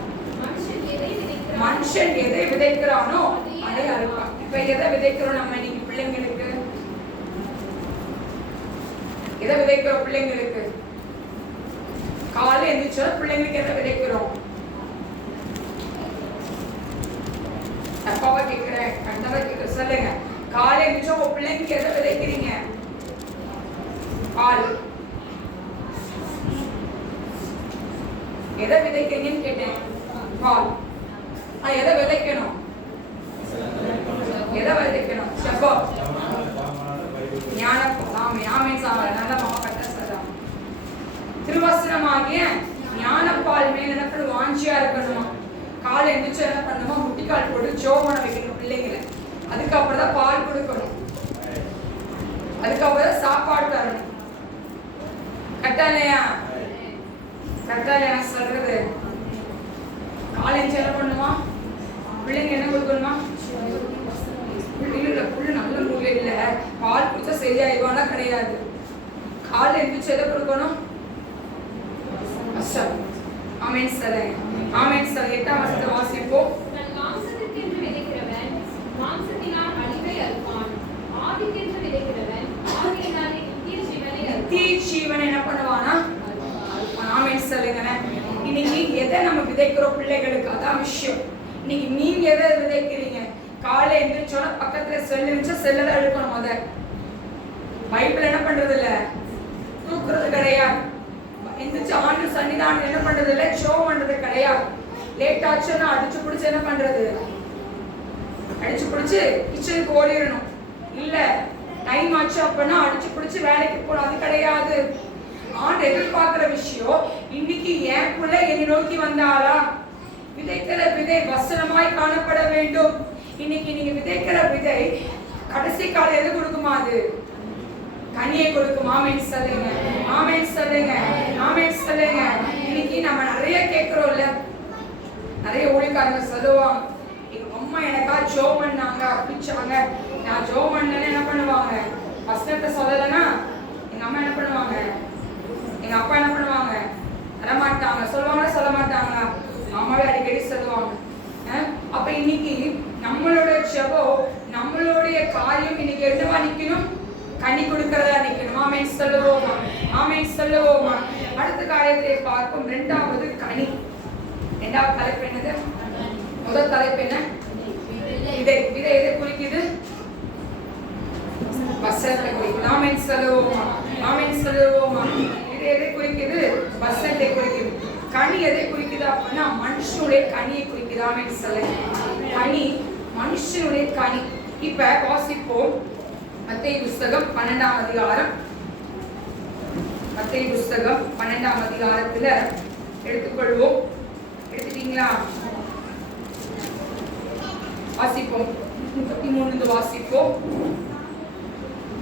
மனுஷன் எதை விதைக்கிறானோ அதை அறுப்பான். இப்ப எதை விதைக்கிறோம் நம்ம இன்னைக்கு பிள்ளைங்களுக்கு? எதை விதைக்கிறோம் பிள்ளைங்களுக்கு? காலை எந்திரிச்சா பிள்ளைங்களுக்கு எதை விதைக்கிறோம்? தப்பாவா கேட்கிறேன், கண்டவா கேட்கிற சொல்லுங்க. காலை எந்திரிச்சா உங்க பிள்ளைங்களுக்கு எதை விதைக்கிறீங்க? பால். எதை விதைக்கிறீங்கன்னு கேட்டேன். பால். எதை விதைக்கணும்? எதை விதைக்கணும்? செப்பம். திருவசனமாகிய ஞானப்பால் மேல் என்ன வாஞ்சியா இருக்கணுமா? காலை எந்திரிச்சு என்ன பண்ணுமா? முட்டிக்கால் போட்டு ஜோமன வைக்கணும் பிள்ளைங்களை. அதுக்கப்புறம் தான் பால் கொடுக்கணும். அதுக்கப்புறம் தான் சாப்பாடு தரணும். கட்டாலையா? கட்டாலையா சொல்றது? காலை எந்திரிச்சு என்ன பண்ணுமா? பிள்ளைங்க என்ன கொடுக்கணுமா? இல்ல புள்ள நல்ல முறையில இல்ல, பால் குடிச்சா சரியாயிடுவானா? கிடையாது. காலை எந்திரிச்சு எதை கொடுக்கணும்? ஆமென் சொல்லுங்க. ஆமென் சொல்லுங்க. 8ஆம் வசனத்தை வாசிப்போம். தன் மாம்சத்திற்கென்று விதைக்கிறவன் மாம்சத்தினால் அழிவை அறுப்பான். ஆவிக்கென்று விதைக்கிறவன் ஆவியினாலே நித்திய ஜீவனை அறுப்பான். நித்திய ஜீவனை என்ன பண்ணுவானா? ஆமென் சொல்லுங்க. இன்னைக்கு எதை நம்ம விதைக்கிறோம் பிள்ளைகளுக்கு? அதான் விஷயம். இன்னைக்கு நீங்க எதை விதைக்கிறீங்க? காலை எந்திரிச்சோன்னா பக்கத்துல செல்லு வச்சா செல்ல எடுக்கணும். முத பைபிள் என்ன பண்றது இல்ல, தூக்குறது கிடையாது. எந்திரிச்சு ஆண்டு சன்னிதானம் என்ன பண்றது இல்ல, ஷோ பண்றது கிடையாது. லேட் ஆச்சுன்னா அடிச்சு பிடிச்சு என்ன பண்றது? அடிச்சு பிடிச்சு கிச்சனுக்கு ஓடிடணும். இல்ல டைம் ஆச்சு அப்படின்னா அடிச்சு பிடிச்சு வேலைக்கு போகணும். அது கிடையாது. ஆண்டு எதிர்பார்க்கிற விஷயம், இன்னைக்கு என் பிள்ளை என்னை நோக்கி வந்தாளா? விதைக்கிற விதை வசனமாய் காணப்பட வேண்டும். இன்னைக்கு நீங்க விதைக்கிற விதை கடைசி காலம் எது கொடுக்குமா? அது கனியை கொடுக்கும். ஆமென் சொல்லுங்க. ஆமென் சொல்லுங்க. ஆமென் சொல்லுங்க. இன்னைக்கு நம்ம நிறைய கேட்கிறோம்ல, நிறைய ஊழியக்காரங்க சொல்லுவாங்க, எங்க அம்மா எனக்கா ஜோ பண்ணாங்க அப்படிச்சாங்க. நான் ஜோ பண்ணேன்னு என்ன பண்ணுவாங்க? வசனத்தை சொல்லலைன்னா எங்க அம்மா என்ன பண்ணுவாங்க? எங்க அப்பா என்ன பண்ணுவாங்க? வரமாட்டாங்க. சொல்லுவாங்களா சொல்ல மாட்டாங்களா? அம்மாவே அடிக்கடி சொல்லுவாங்க. அப்ப இன்னைக்கு நம்மளோட ஜெபம், நம்மளுடைய காரியம் இன்னைக்கு என்னவா நிக்கணும்? கனி கொடுக்கிறதா நிக்கணும். ஆமென் சொல்லுவோமா? ஆமென் சொல்லுவோமா? அடுத்த காரியத்தை பார்ப்போம். 2வது கனி. 2வது தலைப்பு என்னது? முதல் தலைப்பு என்ன? விதை. விதை எதை குறிக்குது? வசனத்தை குறிக்குது. ஆமென் சொல்லுவோமா? ஆமென் சொல்லுவோமா? விதை எதை குறிக்குது? வசனத்தை குறிக்குது. கனி எதை குறிக்குது அப்படின்னா மனுஷனுடைய கனியை குறிக்குது. ஆமென் சொல்லுங்க. கனி மனுஷனுடைய கனி. இப்ப வாசிப்போம் மத்தேயு புஸ்தகம் 12ஆம் அதிகாரம். மத்தேயு புஸ்தகம் 12ஆம் அதிகாரத்துல எடுத்துக்கொள்வோம். எடுத்துட்டீங்களா? வாசிப்போம். 33 வாசிப்போம்.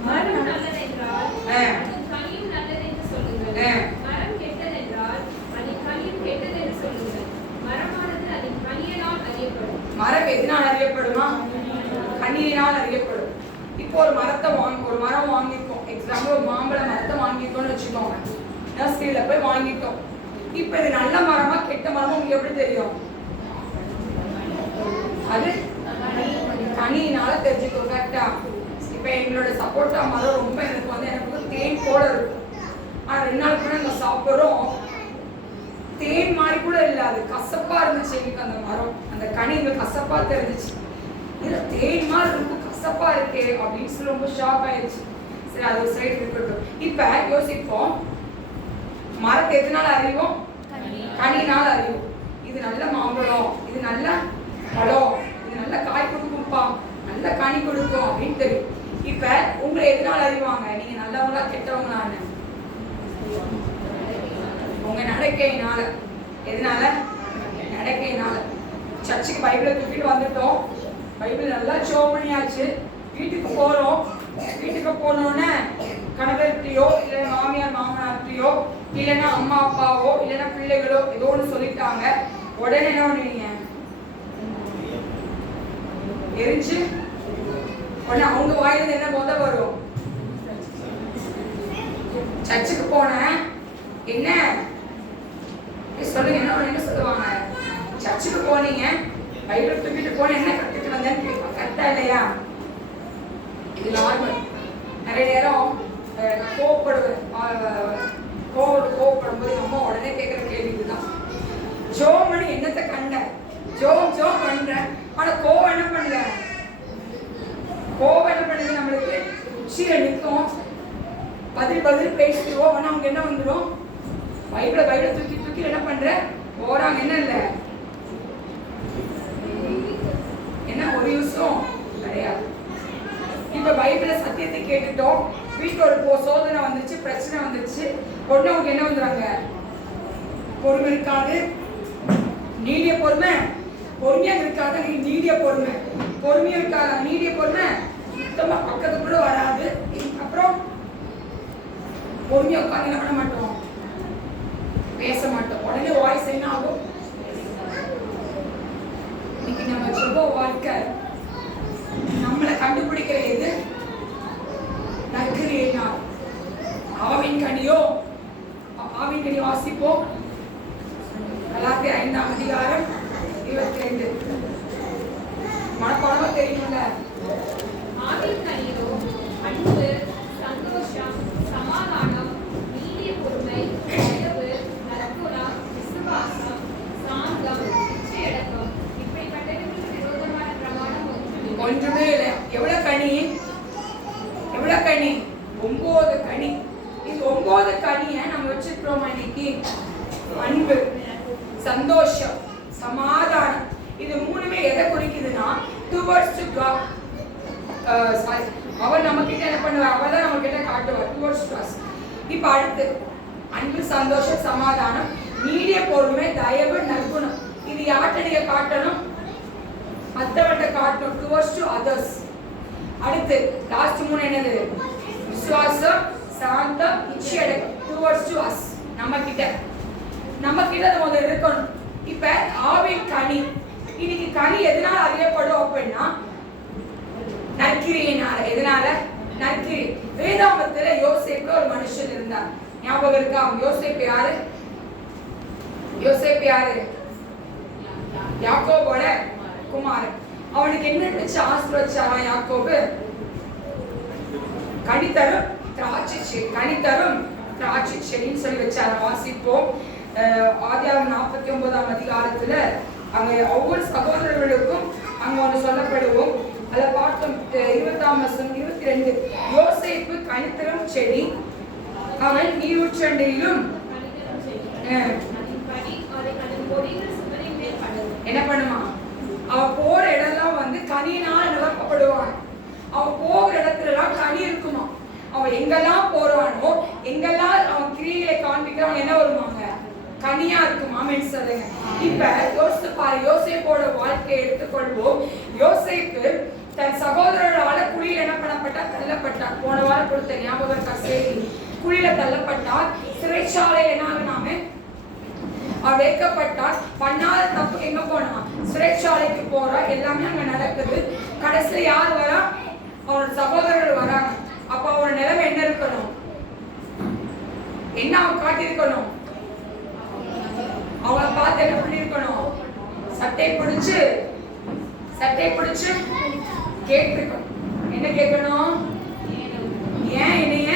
மரம் நல்லதென்றால் அதன் கனியும் நல்லதென்று சொல்லுங்கள். மரம் கெட்டதென்றால் அதன் கனியும் கெட்டதென்று சொல்லுங்கள். மரமானது அதன் கனியினால் அறியப்படும். மரம் எதனால் அறியப்படுமா? கனியினால் அறியப்படும். இப்போ ஒரு மரம் வாங்கிருக்கோம். எக்ஸாம்பிள் ஒரு மாம்பழ மரத்தை வாங்கிருக்கோம்னு வச்சுக்கோங்க. நர்சரியில போய் வாங்கிட்டோம். இப்ப இது நல்ல மரமா கெட்ட மரமா உங்களுக்கு எப்படி தெரியும்? அது கனியினால தெரிஞ்சுக்கோ. கரெக்டா? இப்ப எங்களோட சப்போட்டா மரம் ரொம்ப எனக்கு தேன் போல இருக்கும். ஆனா 2 நாள் கூட நாங்க சாப்பிடுறோம், தேன் மாதிரி கூட இல்ல, அது கசப்பா இருந்துச்சு. எங்களுக்கு அந்த மரம், அந்த கனி எங்களுக்கு கசப்பா தெரிஞ்சிச்சு. இல்ல தேன் மாதிரி இருக்கும், கசப்பா இருக்கே அப்படின்னு சொல்லி ரொம்ப ஷாக் ஆயிடுச்சு. சரி, அது ஒரு சைடு இருக்கட்டும். இப்ப யோசிப்போம், மரத்தை எதனால அறிவோம்? கனியினால அறிவோம். இது நல்ல மாம்பழம், இது நல்ல பழம், இது நல்ல காய் கொடுக்கும்பா, நல்ல கனி கொடுக்கும் அப்படின்னு தெரியும். இப்ப உங்களை எதனால அறிவாங்க? நீங்க நல்லவங்களா கெட்டவங்களான்னு உங்க நடக்கையினால. எதனால? நடக்கையினால. சர்ச்சுக்கு பைபிளை தூக்கிட்டு வந்துட்டோம், பைபிள் நல்லா ஷோ பண்ணியாச்சு, வீட்டுக்கு போறோம். வீட்டுக்கு போனோன்னே கணவர்கிட்டயோ இல்லை மாமியார் மாமனார்கிட்டயோ இல்லைன்னா அம்மா அப்பாவோ இல்லைன்னா பிள்ளைகளோ ஏதோ ஒன்று சொல்லிட்டாங்க. உடனே என்ன பண்ணுவீங்க? எரிஞ்சு உடனே அவங்க வாயிலிருந்து என்ன போத வரும்? சர்ச்சுக்கு போனேன் என்ன சொல்லுங்க, என்ன சொல்லுவாங்க? சர்ச்சுக்கு போனீங்க, பைபிள் தூக்கிட்டு போன என்ன கத்துட்டு வந்தேன்னு கேட்பாங்க. கரெக்டா இல்லையா? இது நார்மல். நிறைய நேரம் கோவப்படும் போது அம்மா உடனே கேட்கிற கேள்வி இதுதான். ஜோம் பண்ணி என்னத்தை கண்ட? ஜோம் பண்ற, ஆனா கோவம் என்ன பண்ணல? கோவம் என்ன பண்ணுது? நம்மளுக்கு உச்சியில நிற்கும், பதில் பேசிடுவோம். ஆனா அவங்க என்ன வந்துடும்? பைபிளை தூக்கி என்ன பண்ற போறாங்க. என்ன இல்ல, என்ன ஒரு யூஸும் கிடையாது. இப்ப பைபிள சத்தியத்தை கேட்டுட்டோம், வீட்டுல ஒரு சோதனை வந்துச்சு, பிரச்சனை வந்துச்சு. உடனே அவங்க என்ன வந்துறாங்க? பொறுமை இருக்காது, நீடிய பொறுமை. பொறுமையா இருக்காது, நீடிய பொறுமை. பொறுமையா இருக்காது, நீடிய பொறுமை சுத்தமா பக்கத்துக்குள்ள வராது. அப்புறம் பொறுமையா உட்காந்து என்ன பண்ண மாட்டோம்? பேச மாட்டோம். உடனே வாய்ஸ் என்ன ஆகும்? இன்னைக்கு நம்ம ஜெப வாழ்க்கை நம்மளை கண்டுபிடிக்கிற எது? நற்கிரியா? ஆவின் கனியோ? ஆவின் கனி வாசிப்போம். கலாத்தியர் 5ஆம் அதிகாரம் 22. மனப்பாடமா தெரியும்ல? ஆவின் கனியோ அன்பு, சந்தோஷம், சமாதானம், நீடிய பொறுமை, தயவு, நற்குணம், விசுவாசம், சாந்தம், இச்சையடக்கம். இப்படிப்பட்டவர்களுக்கு விரோதமான பிரமாணம் ஒன்றுமே இல்லை. எவ்வளவு கனி? 9 கனி. இந்த 9 கனியை நம்ம வச்சிருக்கிறோம் இன்னைக்கு. அன்பு, சந்தோஷம், சமாதானம். இது 3மே எதை குறிக்குதுன்னா டுவர்ட்ஸ் டு காட். அவர் நம்ம கிட்ட என்ன பண்ணுவார்? அவர் தான் நம்ம கிட்ட காட்டுவார், டுவர்ட்ஸ் டு அஸ். இப்ப அடுத்து அன்பு, சந்தோஷம், சமாதானம், நீடிய பொறுமை, தயவு, நற்குணம். இது யார்கிட்ட நீங்க காட்டணும்? மற்றவர்கிட்ட காட்டணும், டுவர்ட்ஸ் டு அதர்ஸ். அடுத்து லாஸ்ட் 3 என்னது? விசுவாசம், சாந்தம், இச்சையடக்கம், டுவர்ட்ஸ் டு அஸ். நம்ம கிட்ட முதல்ல இருக்கணும். இப்ப ஆவின் கனி. இன்னைக்கு கனி எதனால அறியப்படும் அப்படின்னா நற்கிரியினால. எதனால? நற்கிரி. வேதாகமத்துல யோசேப்பு ஒரு மனுஷன் இருந்தார், ஞாபகம் இருக்கா? யோசேப்பு யாரு? யாக்கோபோட குமாரன். அவனுக்கு என்ன நினைச்சு ஆசீர்வதிச்சாராம் யாக்கோபு? கனிதரும் திராட்சை செடின்னு சொல்லி வச்சார. வாசிப்போம். ஆதியாகமம் 49ஆம் அதிகாரத்துல அங்க ஒவ்வொரு சகோதரர்களுக்கும் அங்க ஒன்று சொல்லப்படுவோம். அதை பார்த்தோம். 20ஆம் வசனம் 22. யோசேப்பு கனிதரும் செடி, அவன் நீரூற்றண்டையிலும் என்ன பண்ணுமா? அவ போற இடம்லாம் கனியினால் நிரப்பப்படுவான். கனியா இருக்கும். ஆமென் சொல்லுங்க. இப்ப யோசேப்போட வாழ்க்கையை எடுத்துக்கொள்வோம். யோசேப்பு தன் சகோதரரால குழியில் என்ன பண்ணப்பட்டார்? தள்ளப்பட்டார். போன வாரம் கொடுத்த ஞாபகம் செய்தி. குழியில தள்ளப்பட்டார். சிறைச்சாலையில் என்ன ஆகினாம அவர் வைக்கப்பட்டார். பண்ணாத தப்பு எங்க போனா? சிறைச்சாலைக்கு போறா. எல்லாமே அங்க நடக்குது. கடைசியில யார் வரா? அவரோட சகோதரர்கள் வராங்க. அப்ப அவரோட நிலைமை என்ன இருக்கணும்? என்ன அவன் காட்டியிருக்கணும்? அவங்கள பார்த்து என்ன பண்ணிருக்கணும்? சட்டை பிடிச்சு கேட்டிருக்கணும். என்ன கேட்கணும்? ஏன் என்னைய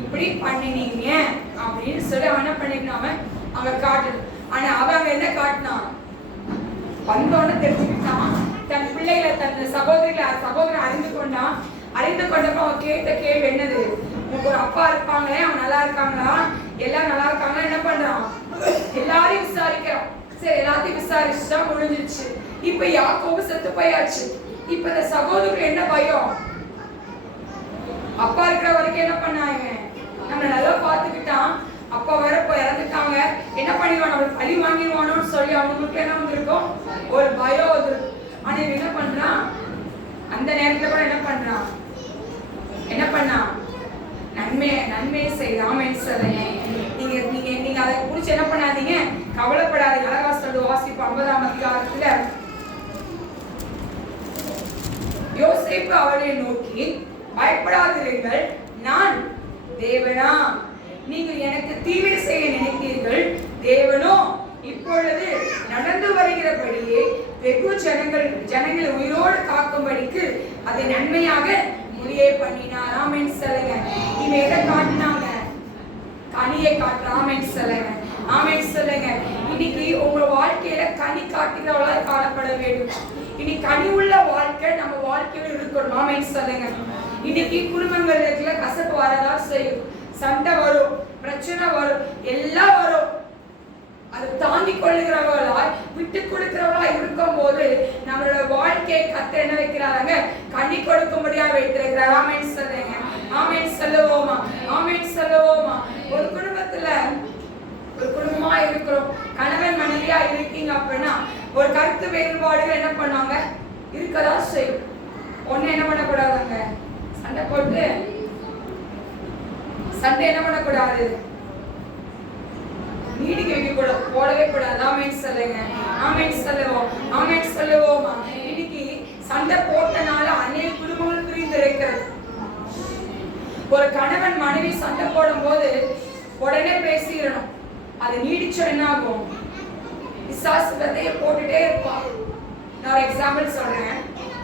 இப்படி பண்ணினீங்க அப்படின்னு சொல்லி அவன் என்ன பண்ணிக்கணும்? அவன் காட்டணும். ஆனா அவன் என்ன காட்டினான்? வந்தோன்னு தெரிஞ்சுக்கிட்டான். தன் பிள்ளைகளை தன் சகோதரன் அறிந்து கொண்டான். அறிந்து கொண்டப்ப அவன் கேட்ட கேள்வி என்னது? உனக்கு ஒரு அப்பா இருப்பாங்களே, அவன் நல்லா இருக்காங்களா? எல்லாம் நல்லா இருக்காங்களா? என்ன பண்றான்? எல்லாரையும் விசாரிக்கிறான். சரி, எல்லாத்தையும் விசாரிச்சுட்டா முடிஞ்சிருச்சு. இப்ப யாக்கோபு செத்து போயாச்சு. இப்ப இந்த சகோதரர்கள் என்ன பயம்? அப்பா இருக்கிற வரைக்கும் என்ன பண்ணாங்க? நம்ம நல்லா பாத்துக்கிட்டான். அப்பா வேற போய் இறந்துட்டாங்க. என்ன பண்ணிடுவான்? அவளுக்கு பழி வாங்கிடுவானோன்னு சொல்லி அவங்களுக்கு என்ன வந்திருக்கும்? ஒரு பயம் வந்துருக்கும். ஆனா இவன் என்ன பண்றான்? அந்த நேரத்துல கூட என்ன பண்றான்? நன்மையை செய்யாம நீங்க அதை குறிச்சு என்ன பண்ணாதீங்க, கவலைப்படாதீங்க. அழகா சொல்லு வாசிப்பு 50ஆம் அதிகாரத்துல யோசேப்பு அவரை நோக்கி, பயப்படாதீர்கள், நான் தேவனா? நீங்கள் எனக்கு தீமை செய்ய நினைத்தீர்கள், தேவனோ இப்பொழுது நடந்து வருகிறபடியே வெகு ஜனங்களை உயிரோடு காக்கும்படிக்கு அதை நன்மையாக முடியே பண்ணினார். ஆமென் சொல்லுங்க. இவன் எதை காட்டினாங்க? கனியை காட்டுற. ஆமென் சொல்லுங்க. ஆமென் சொல்லுங்க. இன்னைக்கு உங்க வாழ்க்கையில கனி காட்டுகிறவளாய் காணப்பட வேண்டும். இன்னைக்கு கனி உள்ள வாழ்க்கை நம்ம வாழ்க்கையில இருக்கணும். ஆமென் சொல்லுங்க. இன்னைக்கு குடும்பங்களுக்கு கசப்பு வரதான் செய்யும். சண்டை வரும், பிரச்சனை வரும், எல்லாம் வரும். அதை தாங்கி கொள்ளுகிறவர்களாய் விட்டு கொடுக்கிறவர்களாய் இருக்கும் போது நம்மளோட வாழ்க்கையை கர்த்தர் என்ன வைக்கிறாங்க? கனி கொடுக்கும்படியா வைத்திருக்கிறார். ஆமென் சொல்லுங்க. ஆமென் சொல்லுவோமா? ஆமென் சொல்லுவோமா? ஒரு குடும்பமா இருக்கிறோம், கணவன் மனைவியா இருக்கீங்க அப்படின்னா ஒரு கருத்து வேறுபாடுகள் என்ன பண்ணாங்க? இருக்கதா செய்யும். ஒண்ணு என்ன பண்ணக்கூடாதுங்க, சண்டை என்ன பண்ணக்கூடாது? நீடிக்க வைக்க கூடாது, போடவே கூடாது. ஆமென் சொல்லுங்க. ஆமென் சொல்லுவோம். ஆமென் சொல்லுவோமா? இன்னைக்கு சண்டை போட்டனால அநேக குடும்பங்கள் பிரிந்து இருக்கிறது. ஒரு கணவன் மனைவி சண்டை போடும் போது உடனே பேசிடணும். அது நீடிச்ச என்ன ஆகும்? விசாசு விதைய போட்டுட்டே இருப்பான். நான் ஒரு எக்ஸாம்பிள் சொல்றேன்.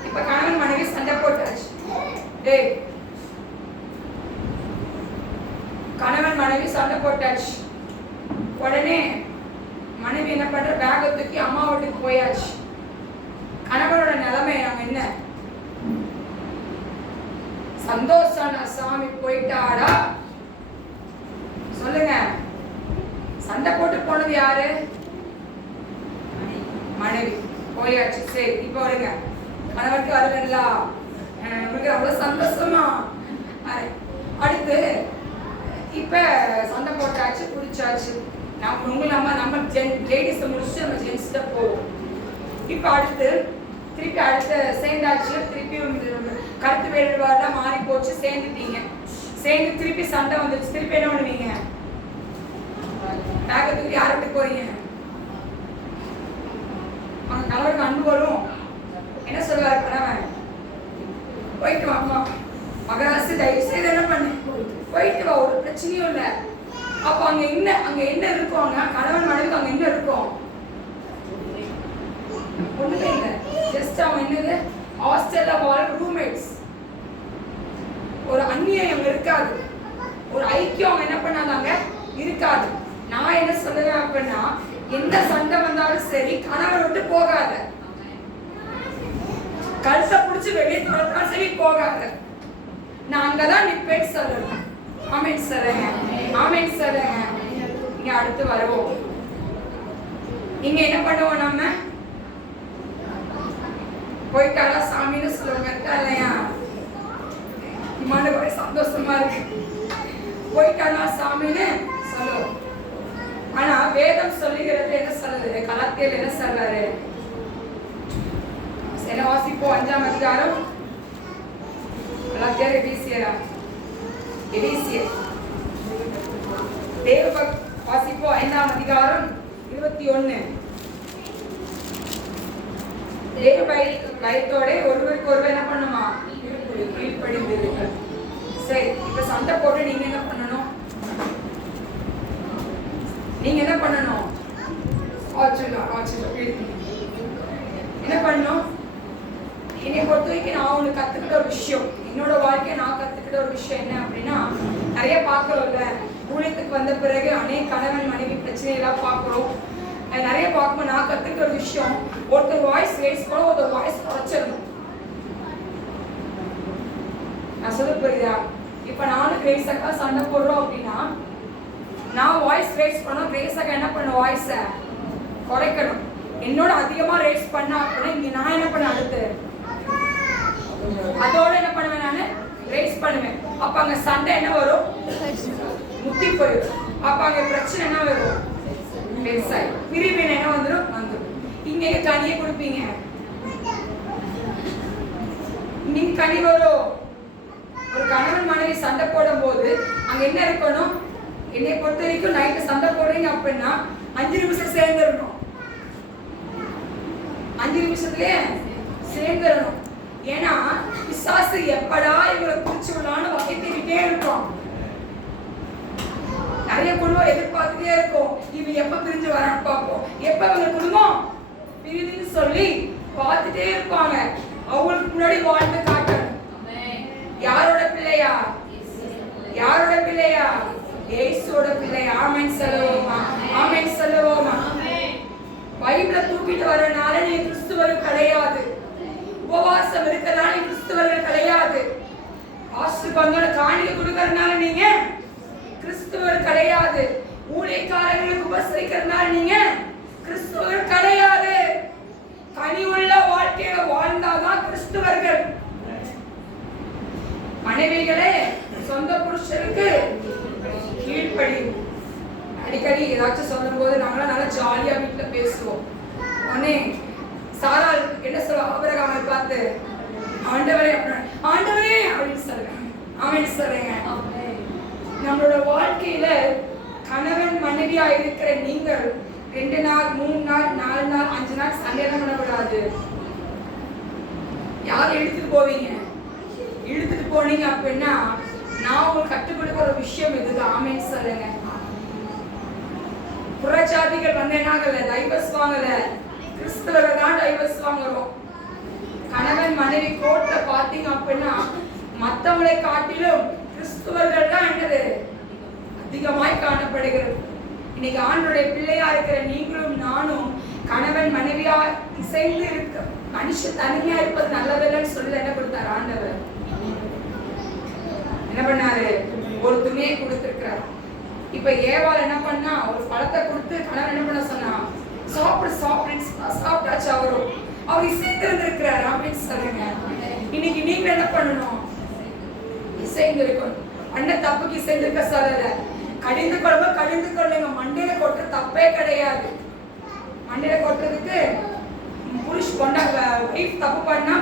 இப்ப கணவன் மனைவி சண்டை போட்டாச்சு. கணவன் மனைவி சண்டை போட்டாச்சு. உடனே மனைவி என்ன பண்ற? பேக தூக்கி அம்மா வீட்டுக்கு போயாச்சு. கணவனோட நிலைமை நாங்க என்ன? சந்தோஷம் சாமி போயிட்டாடா சொல்லுங்க. சண்டை போட்டு போனது யாரு? மனைவி. போயாச்சு. சரி, இப்ப வருங்க. கணவனுக்கு வரலங்களா? உங்களுக்கு அவ்வளவு சந்தோஷமா? அடுத்து இப்ப சண்டை போட்டாச்சு, குடிச்சாச்சு. நம்ம லேடிஸ் முடிச்சு நம்ம ஜென்ஸ்ட போவோம். இப்ப அடுத்து சேர்ந்தாச்சு. திருப்பி கருத்து வேறுபாடுலாம் மாறி போச்சு. சேர்ந்துட்டீங்க. சேர்ந்து திருப்பி சண்டை வந்துச்சு. திருப்பி என்ன பண்ணுவீங்க? பேக்க தூக்கி யார் விட்டு போறீங்க? அவங்க கணவருக்கு அன்பு வரும். என்ன சொல்லுவாரு கணவன்? போயிட்டு வா அம்மா, மகராசி தயவு செய்து என்ன பண்ணு, போயிட்டு வா, ஒரு பிரச்சனையும் இல்லை. அப்போ அங்க என்ன இருக்கும்? கணவன் மனைவிக்கு அங்க என்ன இருக்கும்? ஒண்ணுமே இல்லை. ஜஸ்ட் அவன் என்னது, ஹாஸ்டல்ல வாழ் ரூம்மேட்ஸ். ஒரு அந்நியம் அங்க இருக்காது. ஒரு ஐக்கியம் அவங்க என்ன பண்ணாதாங்க இருக்காது. நான் என்ன சொல்லுவேன் அப்படின்னா, எந்த சண்டை வந்தாலும் சரி கணவன் விட்டு போகாத. கழுத்தை பிடிச்சி வெளியே துரத்தினா சரி போகாத. நான் அங்கதான் நிப்பேன்னு சொல்லணும். ஆமென் சொல்லுங்க. ஆமென் சொல்லுங்க. இங்க அடுத்து வருவோம். இங்க என்ன பண்ணுவோம்? நம்ம போயிட்டாடா சாமின்னு சொல்லுவாங்க. இருக்கா இல்லையா? மனது சந்தோஷமா இருக்கு. போயிட்டாடா சாமின்னு சொல்லுவோம். ஆனா வேதம் சொல்லுகிறது என்ன சொல்லுது? கலாத்தியர் என்ன சொல்றாரு? என்ன வாசிப்போம்? 5ஆம் அதிகாரம் கலாத்தியர் எபேசியர் தேவ வாசிப்போம் 5ஆம் அதிகாரம் 21. தேவ பயத்தோட ஒருவருக்கு ஒருவர் என்ன பண்ணுமா? கீழ்ப்படிந்து. சரி, இப்ப சண்டை போட்டு நீங்க என்ன பண்ணணும்? நீங்க என்ன பண்ணணும்? என்ன பண்ணணும்? என்னை பொறுத்த வரைக்கும் நான் ஒன்று கத்துக்கிட்ட ஒரு விஷயம், என்னோட வாழ்க்கையை நான் கத்துக்கிட்ட ஒரு விஷயம் என்ன அப்படின்னா, நிறைய பார்க்கறோம்ல, ஊழியத்துக்கு வந்த பிறகு அநேக கணவன் மனைவி பிரச்சனையெல்லாம் பார்க்குறோம். நிறைய பார்க்கும்போது நான் கத்துக்கிட்ட ஒரு விஷயம், ஒருத்தர் வாய்ஸ் ரேஸ் பண்ண ஒருத்தர் வாய்ஸ் குறைச்சிடணும். நான் சொல்ல புரியுதா? இப்ப நானும் கிரேஸ் அக்கா சண்டை போடுறோம் அப்படின்னா, நான் வாய்ஸ் ரேஸ் பண்ணோம், கிரேஸ் அக்கா என்ன பண்ண வாய்ஸை குறைக்கணும். என்னோட அதிகமா ரேஸ் பண்ண அப்படின்னா இங்க நான் என்ன பண்ண அடுத்து அதோட என்ன பண்ணுவேன்? நான் ரேஸ் பண்ணுவேன். அப்ப அங்க சண்டை என்ன வரும்? முத்தி போயிடும். அப்ப அங்க பிரச்சனை என்ன வரும்? பெருசாய் பிரிவினை என்ன வந்துடும்? இங்க கனியை கொடுப்பீங்க, நீங்க கனி வரும். ஒரு கணவன் மனைவி சண்டை போடும் போது அங்க என்ன இருக்கணும்? என்னை பொறுத்த வரைக்கும் நைட்டு சண்டை போடுறீங்க அப்படின்னா 5 நிமிஷம் சேர்ந்துடணும். 5 நிமிஷத்துலயே சேர்ந்துடணும். ஏன்னா பிசாசு எப்படா இவங்களை குறிச்சு விடலான்னு வகை தேடிட்டே இருக்கும். நிறைய குடும்பம் எதிர்பார்த்துட்டே இருக்கும், இவங்க எப்ப பிரிஞ்சு வரான்னு பார்ப்போம், எப்ப இவங்க குடும்பம் பிரிதுன்னு சொல்லி பார்த்துட்டே இருப்பாங்க. அவங்களுக்கு முன்னாடி வாழ்ந்து காட்டணும். யாரோட பிள்ளையா? யாரோட பிள்ளையா? இயேசுவோட பிள்ளை. ஆமென் சொல்லுவோமா? ஆமென் சொல்லுவோமா? பைபிளை தூக்கிட்டு வரனால நீ கிறிஸ்துவர் கிடையாது. உபவாசம் இருக்கிறனால நீ கிறிஸ்துவர்கள் கிடையாது. பாஸ்டர் பங்கள காணிக்கை கொடுக்கறதுனால நீங்க கிறிஸ்துவர் கிடையாது. ஊழியக்காரர்களுக்கு உபசரிக்கிறதுனால நீங்க கிறிஸ்துவர் கிடையாது. கனி உள்ள வாழ்க்கையை வாழ்ந்தாதான் கிறிஸ்துவர்கள். மனைவிகளே சொந்த புருஷருக்கு கீழ்ப்படியும். அடிக்கடி ஏதாச்சும் சொல்லும் போது நாங்களாம் நல்லா ஜாலியா வீட்டுல பேசுவோம். உடனே சாரால் என்ன சொல்லுவா? ஆபிரகாமை பார்த்து ஆண்டவரே ஆண்டவரே அப்படின்னு சொல்றேன். ஆமென் சொல்றேங்க. நம்மளோட வாழ்க்கையில கணவன் மனைவியா இருக்கிற நீங்கள் 2 நாள் 3 நாள் 4 நாள் 5 நாள் சண்டை பண்ணக்கூடாது. யார் இழுத்துட்டு போவீங்க? இழுத்துட்டு போனீங்க அப்படின்னா நான் உங்களுக்கு கற்றுக் கொடுக்கிற ஒரு விஷயம் இதுதான். ஆமென் சொல்லுங்க. புறஜாதிகள் வந்து என்னாகல டைவர்ஸ் வாங்கல, கிறிஸ்தவர்கள் தான் டைவர்ஸ் வாங்குறோம். கணவன் மனைவி கோர்ட்ல பாத்தீங்க அப்படின்னா மத்தவங்களை காட்டிலும் கிறிஸ்தவர்கள் தான் என்னது அதிகமாய் காணப்படுகிறது. இன்னைக்கு ஆண்டவருடைய பிள்ளையா இருக்கிற நீங்களும் நானும் கணவன் மனைவியா இசைந்து இருக்க, மனுஷன் தனிமையா இருப்பது நல்லதில்லைன்னு சொல்லி என்ன கொடுத்தாரு ஆண்டவர்? என்ன பண்ணாரு? ஒரு துணையை கொடுத்திருக்கிறார். இப்ப ஏவாள் என்ன பண்ணா? ஒரு பழத்தை கொடுத்து கணவன் என்ன பண்ண சொன்னா? சாப்பிட்டாச்சு. அவர் இசைந்து இருக்கிறார். அப்படின்னு சொல்லுங்க. இன்னைக்கு நீங்க என்ன பண்ணணும்? இசைந்து இருக்கணும். அண்ணன் தப்புக்கு இசைந்து இருக்க சொல்லல. கடிந்து கொள்ளுங்க. மண்டையில கொட்டுற தப்பே கிடையாது. மண்டையில கொட்டுறதுக்கு புருஷ் கொண்டாங்க வைஃப் தப்பு பண்ணா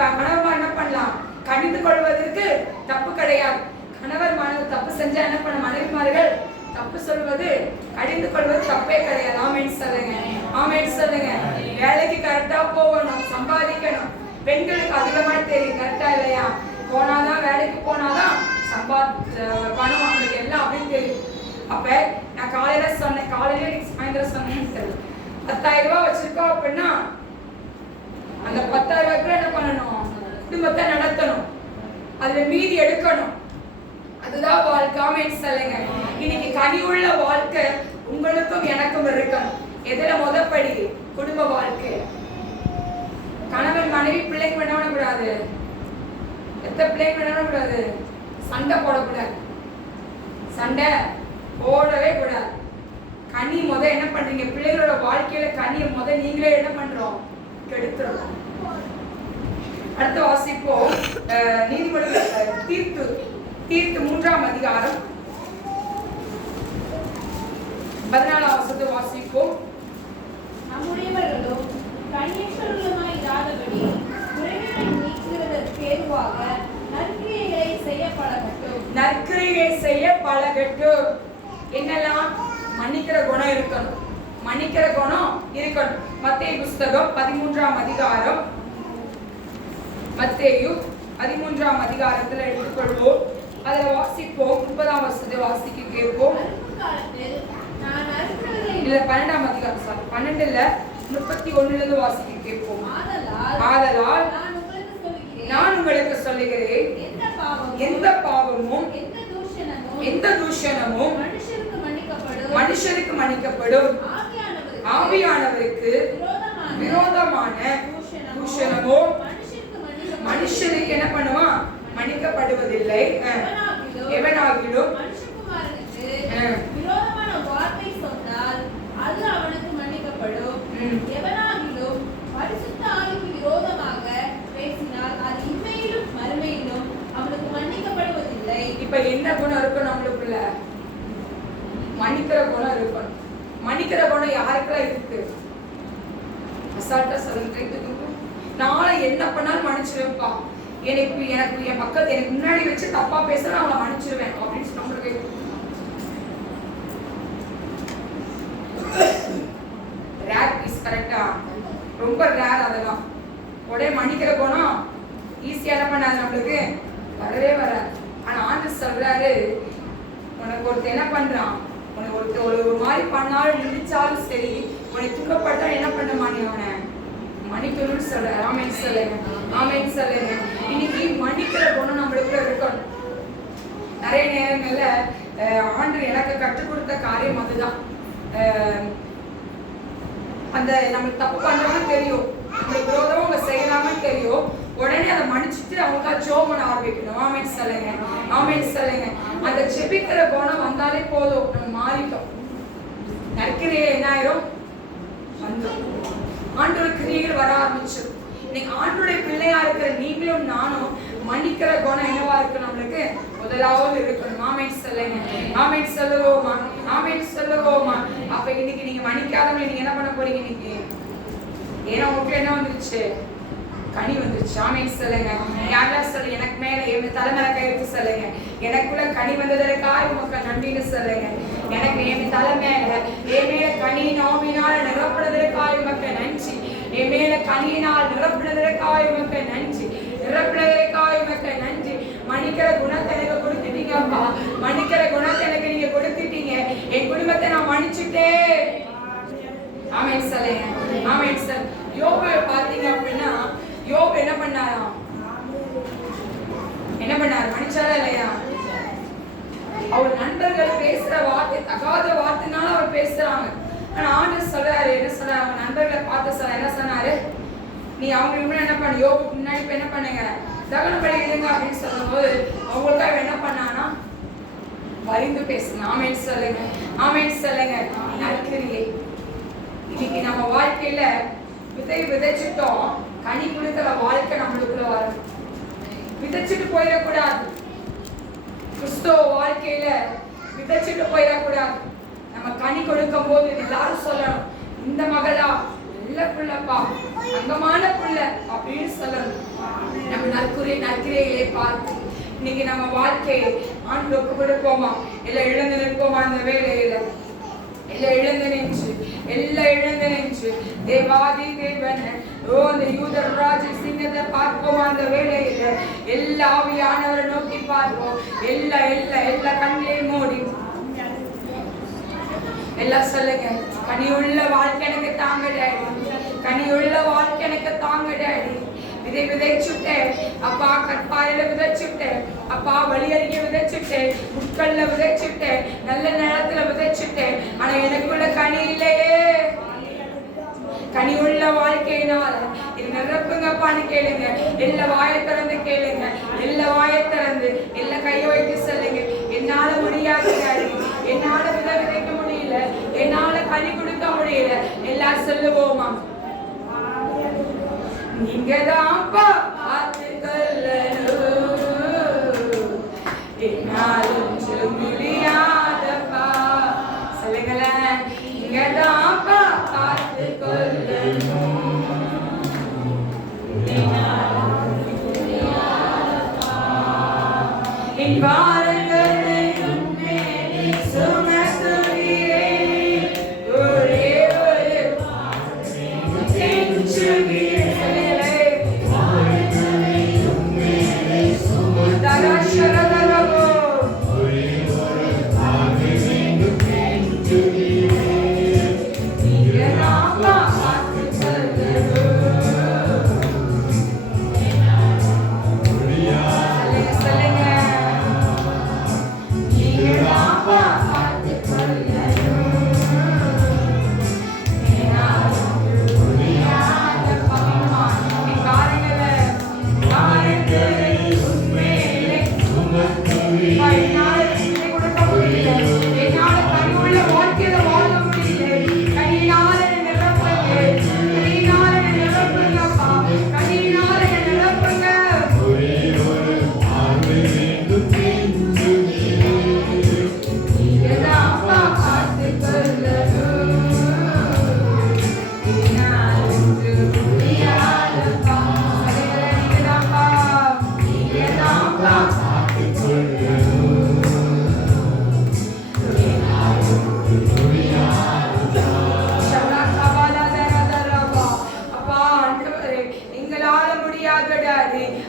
கணவன் என்ன பண்ணலாம்? கடிந்து கொள்வதற்கு தப்பு கிடையாது. கணவர் மனைவி தப்பு செஞ்சா என்ன பண்ண? மனைவிமார்கள் தப்பு சொல்வது கடிந்து கொள்வது தப்பே கிடையாது. ஆமென் சொல்லுங்க. ஆமென் சொல்லுங்க. வேலைக்கு கரெக்டா போகணும், சம்பாதிக்கணும். பெண்களுக்கு அதிகமா தெரியும், கரெக்டா இல்லையா? போனாதான் வேலைக்கு போனாதான் பணம் அவங்களுக்கு எல்லாம் அப்படின்னு தெரியும். அப்ப நான் காலையில சொன்னேன், காலையில சாயந்தரம் சொன்னேன்னு தெரியும். 10,000 ரூபாய் வச்சிருக்கோம் அப்படின்னா அந்த 10,000 ரூபாய்க்குள்ள என்ன பண்ணணும்? குடும்பத்தை நடத்தணும். அதுல மீதி எடுக்கணும். அதுதான் வாழ்க்கை. ஆமென் சொல்லுங்க. இன்னைக்கு கனி உள்ள வாழ்க்கை உங்களுக்கும் எனக்கும் இருக்கணும். எதுல முதப்படி? குடும்ப வாழ்க்கை. கணவன் மனைவி பிள்ளைங்க பண்ணக்கூடாது. எத்தனை பிள்ளைங்க பண்ணக்கூடாது? சண்டை போடக்கூடாது. சண்டை போடவே கூடாது. கனி என்ன பண்றீங்க? பிள்ளைகளோட வாழ்க்கையில கனியை நீங்களே என்ன பண்றோம்? கெடுத்துறோம். அடுத்த வாசிப்போம் நீதிமொழிகள் தீர்த்து 3ஆம் அதிகாரம் 14ஆம் வசனத்தை வாசிப்போம். நம்முடையவர்களும் கன்னியர்களுமாய் இராதபடி குறைகளை நீக்குவதற்கு ஏதுவாக நற்கிரியைகளை செய்ய பழகட்டும். நற்கிரியை செய்ய பழகட்டும். என்னெல்லாம்? மன்னிக்கிற குணம் இருக்கணும். மன்னிக்கிற குணம் இருக்கணும். மத்தேயு புஸ்தகம் 13ஆம் அதிகாரம், மத்தேயு 13ஆம் அதிகாரத்துல எடுத்துக்கொள்வோம். அதுல வாசிப்போம். 30ஆம் வசனத்தை வாசிக்க கேட்போம். அறுப்பு காலத்தில் நான் அறுக்கிறவர்களை இல்ல 12ஆம் அதிகாரம் சார் 12ல 31ல இருந்து வாசிக்க கேட்போம். ஆதலால் நான் உங்களுக்கு சொல்லுகிறேன், எந்த பாவமும் எந்த தூஷணமும் மனுஷருக்கு மன்னிக்கப்படும், ஆவியானவருக்கு விரோதமான தூஷணமோ மனுஷருக்கு என்ன பண்ணுமா? மன்னிக்கப்படுவதில்லை. எவனாகிலும் விரோதமான வார்த்தை சொன்னால் அது அவனுக்கு மன்னிக்கப்படும். எவனாகிலும் பரிசுத்த ஆவிக்கு விரோதமாக பேசினால் அது இம்மையிலும் மறுமையிலும் அவனுக்கு மன்னிக்கப்படுவதில்லை. இப்ப என்ன குணம் இருக்கும் நம்மளுக்குள்ள? மன்னிக்கிற குணம் இருக்கணும். மன்னிக்கிற குணம் யாருக்கெல்லாம் இருக்கு? அசால்ட்டா சொல்லுங்க. நாளை என்ன பண்ணாலும் மன்னிச்சிருப்பா, எனக்கு என் பக்கத்து எனக்கு முன்னாடி வச்சு தப்பா பேசுறேன் அவளை மன்னிச்சிருவேன் அப்படின்னு நம்மளுக்கு ரேர் பீஸ். கரெக்டா? ரொம்ப ரேர். அதெல்லாம் உடனே மன்னிக்கிற குணம் ஈஸியா என்ன பண்ணாது நம்மளுக்கு வரவே வராது. ஆனா ஆண்டவர் சொல்றாரு, உனக்கு ஒருத்தர் என்ன பண்றான், உனக்கு ஒருத்தர் ஒரு மாதிரி பண்ணாலும் நினைச்சாலும் சரி, உனக்கு துக்கப்பட்டா என்ன பண்ணுமா நீ அவனை மன்னிக்கணும்னு சொல்ற. ஆமென் சொல்லுங்க. ஆமென் சொல்லுங்க. இன்னைக்கு மன்னிக்கிற குணம் நம்மளுக்குள்ள இருக்கணும். நிறைய நேரங்கள்ல ஆண்டவர் எனக்கு கற்றுக் கொடுத்த காரியம் அதுதான். அந்த நம்ம தப்பு பண்றோம்னு தெரியும், நம்மளுக்கு விரோதமா அவங்க செய்யலாமன்னு தெரியும், உடனே அதை மன்னிச்சுட்டு அவங்களுக்கா ஜெபம் பண்ண ஆரம்பிக்கணும். ஆமென் சொல்லுங்க. ஆமென் சொல்லுங்க. அந்த ஜெபிக்கிற குணம் வந்தாலே போதும், நம்ம மாறிட்டோம். நற்கிரியை என்ன ஆயிரும்? ஆண்டவர் கிரியைகள் வர ஆரம்பிச்சு. இன்னைக்கு ஆண்டோடைய பிள்ளையா இருக்கிற நீங்களும் நானும் மன்னிக்கிற குணம் என்னவா இருக்கு நம்மளுக்கு? முதலாவது இருக்கணும். ஆமென் சொல்லுங்க. ஆமென் சொல்லுவோமா? ஆமென் சொல்லுவோமா? அப்ப இன்னைக்கு நீங்க மன்னிக்காதவங்க நீங்க என்ன பண்ண போறீங்க இன்னைக்கு? ஏன்னா உங்களுக்கு என்ன வந்துருச்சு? கனி வந்துருச்சு. ஆமென் சொல்லுங்க. யாரெல்லாம் சொல்லு, எனக்கு மேல என் தலைமையில கை வச்சு சொல்லுங்க, எனக்குள்ள கனி வந்ததற்காக உமக்கு நன்றின்னு சொல்லுங்க. எனக்கு என் தலைமையில என் மேல கனியின் ஆவியினால் நிரப்புனதற்காக உமக்கு நன்றி. என் மேல கனியினால் நிரப்புனதற்காக உமக்கு நன்றி. நிரப்புனதற்காக உமக்கு நன்றி. மன்னிக்கிற குணத்தை எனக்கு கொடுத்துட்டீங்கப்பா. மன்னிக்கிற குணத்தை எனக்கு நீங்க கொடுத்துட்டீங்க. என் குடும்பத்தை நான் மன்னிச்சுட்டேன். ஆமென் சொல்லுங்க. ஆமென் சொல். யோபு பாத்தீங்க அப்படின்னா, யோபு என்ன பண்ணாராம்? என்ன பண்ணாரு? மன்னிச்சாரா இல்லையா? அவர் நண்பர்கள் பேசுற வார்த்தை தகாத வார்த்தைனால அவர் பேசுறாங்க. ஆனா ஆண்டவர் சொல்றாரு, என்ன சொல்றாரு? அவங்க நண்பர்களை பார்த்து சொல்ல என்ன சொன்னாரு? நீ அவங்க என்ன பண்ண, யோபுக்கு முன்னாடி இப்ப என்ன பண்ணுங்க, தகன பலியிடுங்க அப்படின்னு சொல்லும்போது அவங்களுக்காக என்ன பண்ணானா வரிந்து பேசணும். ஆமென் சொல்லுங்க. ஆமென் சொல்லுங்க. நற்கிரியை இன்னைக்கு நம்ம வாழ்க்கையில விதை விதைச்சிட்டோம், கனி கொடுக்கிற வாழ்க்கை நம்மளுக்குள்ள வரும். விதைச்சிட்டு போயிடக்கூடாது. கிறிஸ்துவ வாழ்க்கையில விதைச்சிட்டு போயிடக்கூடாது. நம்ம கனி கொடுக்கும் போது எல்லாரும் சொல்லணும், இந்த மகளா நல்ல பிள்ளைப்பா, தங்கமான பிள்ளை அப்படின்னு சொல்லணும். நம்ம நற்கிரியை பார்த்து இன்னைக்கு நம்ம வாழ்க்கையை ஆண்டவருக்கு கொடுப்போமா? எல்லாம் இழந்து நிற்போமா? அந்த வேலையில எல்லாம் இழந்து நின்று தேவாதி தேவன் அந்த யூதர் ராஜ சிங்கத்தை பார்ப்போம். அந்த வேலையில எல்லா ஆவியானவரை நோக்கி பார்ப்போம். எல்லா கண்ணையும் மூடி எல்லாம் சொல்லுங்க, கனியுள்ள வாழ்க்கை எனக்கு தாங்க டாடி, கனியுள்ள வாழ்க்கை எனக்கு தாங்க டாடி. விதைச்சுட்டேன் அப்பா, கற்பாறையில விதைச்சுட்டேன் அப்பா, வழியருகே விதைச்சுட்டேன், முட்கல்ல விதைச்சுட்டேன், நல்ல நேரத்துல விதைச்சுட்டேன். ஆனா எனக்குள்ள கனி இல்லையே. கனியுள்ள வாழ்க்கையினால இது நிரப்புங்கப்பான்னு கேளுங்க. எல்லா வாயை திறந்து கேளுங்க. எல்லா வாயை திறந்து எல்லா கையை வைத்து சொல்லுங்க, என்னால முடியாது டாடி, என்னால விதைக்க முடியல, என்னால கனி கொடுக்க முடியல. எல்லாரும் சொல்லுவோமா? நீங்கதான்ப்பா பார்த்துக்கொள்ளணும், என்னாலும் முடியாதப்பா. சொல்லுங்களேன். என் பாரங்களை உன்மேலே சுமத்துகிறேன். ஒரே ஒரு கெஞ்சுகிறேன். தரஷரதரவோ நீங்க நான் பார்த்து சொல்லுங்க. நீங்க நான் பார்த்து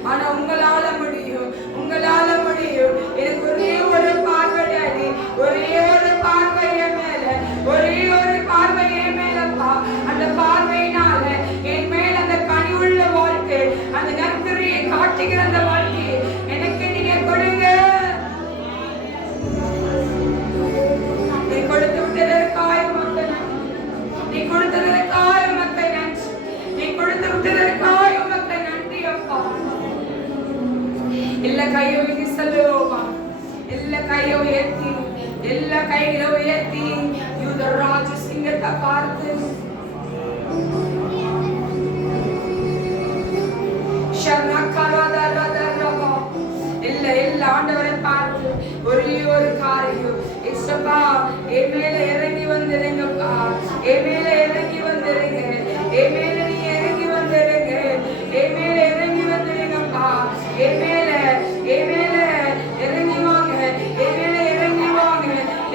ஆனா உங்களால முடியும், உங்களால முடியும். எனக்கு ஒரே ஒரு பார்வை டாடி, ஒரே ஒரு பார்வை என் மேல, ஒரே ஒரு பார்வை என் மேலப்பா. அந்த பார்வையினால என் மேல அந்த கனிவுள்ள வாழ்க்கை, அந்த நற்கிரியை காட்டுகிற அந்த வாழ்க்கை எனக்கு நீங்க கொடுங்க. நீ கொடுத்து விட்டதற்காக மக்கள் நன்றி. நீ கொடுத்ததற்காக மக்கள் நன்றி. நீ கொடுத்து விட்டதற்காக மக்கள் நன்றி அப்பா. ಎಲ್ಲ ಕೈಯೋ ಇರಿಸಲೋವ, ಎಲ್ಲ ಕೈಯೋ ಎತ್ತಿ, ಎಲ್ಲ ಕೈಗಳೋ ಎತ್ತಿ ಯುದ್ಧ ರಾಜ ಸಿಂಗತ பார்த்து ಶರಣಕರದರದರವ ಎಲ್ಲ ஆண்டவரை பார்த்து ஒரே ஒரு காரியம் இயேசுப்பா என் மேல இறங்கி வந்திருங்கப்பா, என் மேல இறங்கி வந்திருங்க, என் மேல நீ இறங்கி வந்திருங்க, என் மேல இறங்கி வந்திருங்கப்பா, என் மேல இறங்கி வாங்க, என் மேல இறங்கி வாங்க,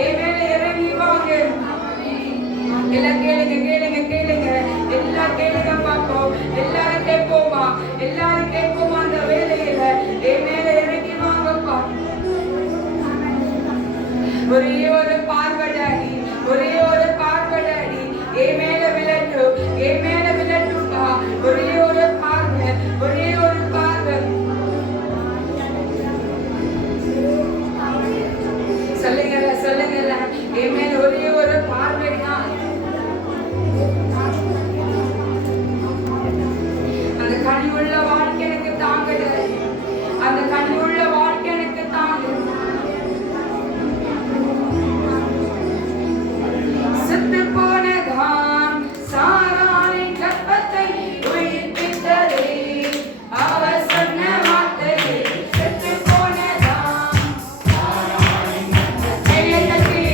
என் மேல இறங்கி வாங்க. எல்லாம் கேளுங்க கேளுங்க கேளுங்க, எல்லாம் கேளுங்க பாப்போம், எல்லாரும் கேட்போமா, எல்லாரும் கேட்போமா. அந்த வேலையில என் மேல இறங்கி வாங்கப்பா. ஒரே ஒரு பார்வடாடி, ஒரே ஒரு பார்வடாடி என் மேல விழட்டு, என் மேல விழட்டுப்பா. ஒரே ஒரு பார்வை, ஒரே ஒரு பார்வை. சொல்லுங்க சொல்லுங்க, என் மேல ஒரே ஒரு பார்வை தான். அந்த கனிவுள்ள வாழ்க்கை எனக்கு தாங்கல, அந்த கனிவுள்ள வாழ்க்கை எனக்கு தாங்க. செத்து போனதான் சாராளி கற்பத்தை உயிர்ப்பித்ததே, அவர் சொன்ன வார்த்தை. செத்து போனதான் கையை தட்டி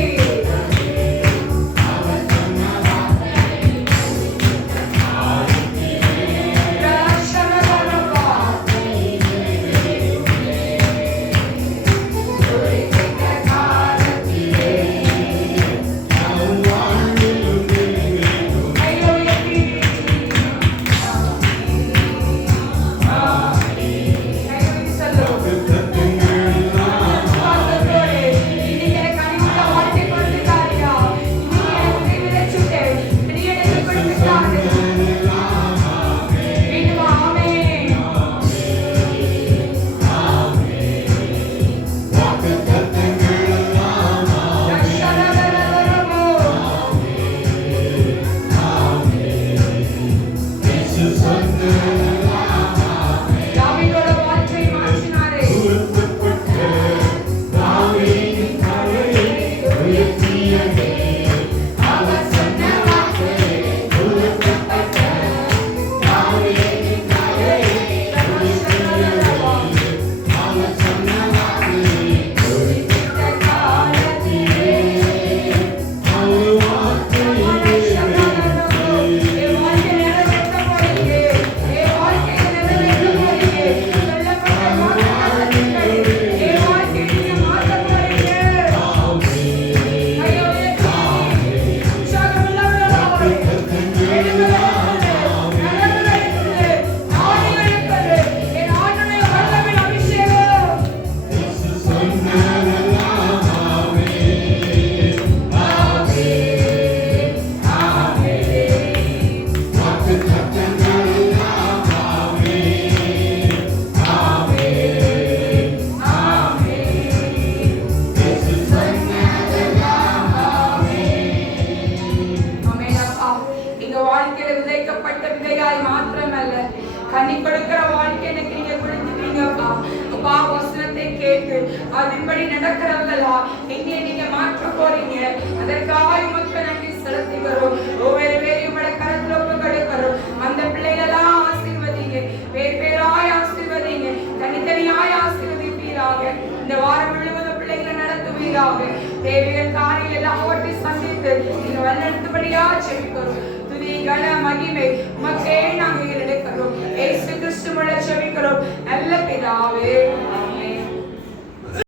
கேட்டு அதன்படி நடக்கிறவங்களா எங்களை நீங்க மாற்ற போறீங்க. அதற்காக உமக்கு நன்றி செலுத்துகிறோம். ஒவ்வொரு பேரையும் உங்களோட கரத்துல ஒப்பு கொடுக்கிறோம். அந்த பிள்ளைகளெல்லாம் ஆசீர்வதிங்க, பேர் பேராய் ஆசீர்வதிங்க, தனித்தனியாய் ஆசீர்வதிப்பீராக. இந்த வாரம் முழுவதும் பிள்ளைகளை நடத்துவீராக. தேவைகள் காரியம் எல்லாவற்றையும் சந்தித்து நீங்க வழிநடத்தும்படியா ஜெபிக்கிறோம். துதி கன மகிமை உமக்கே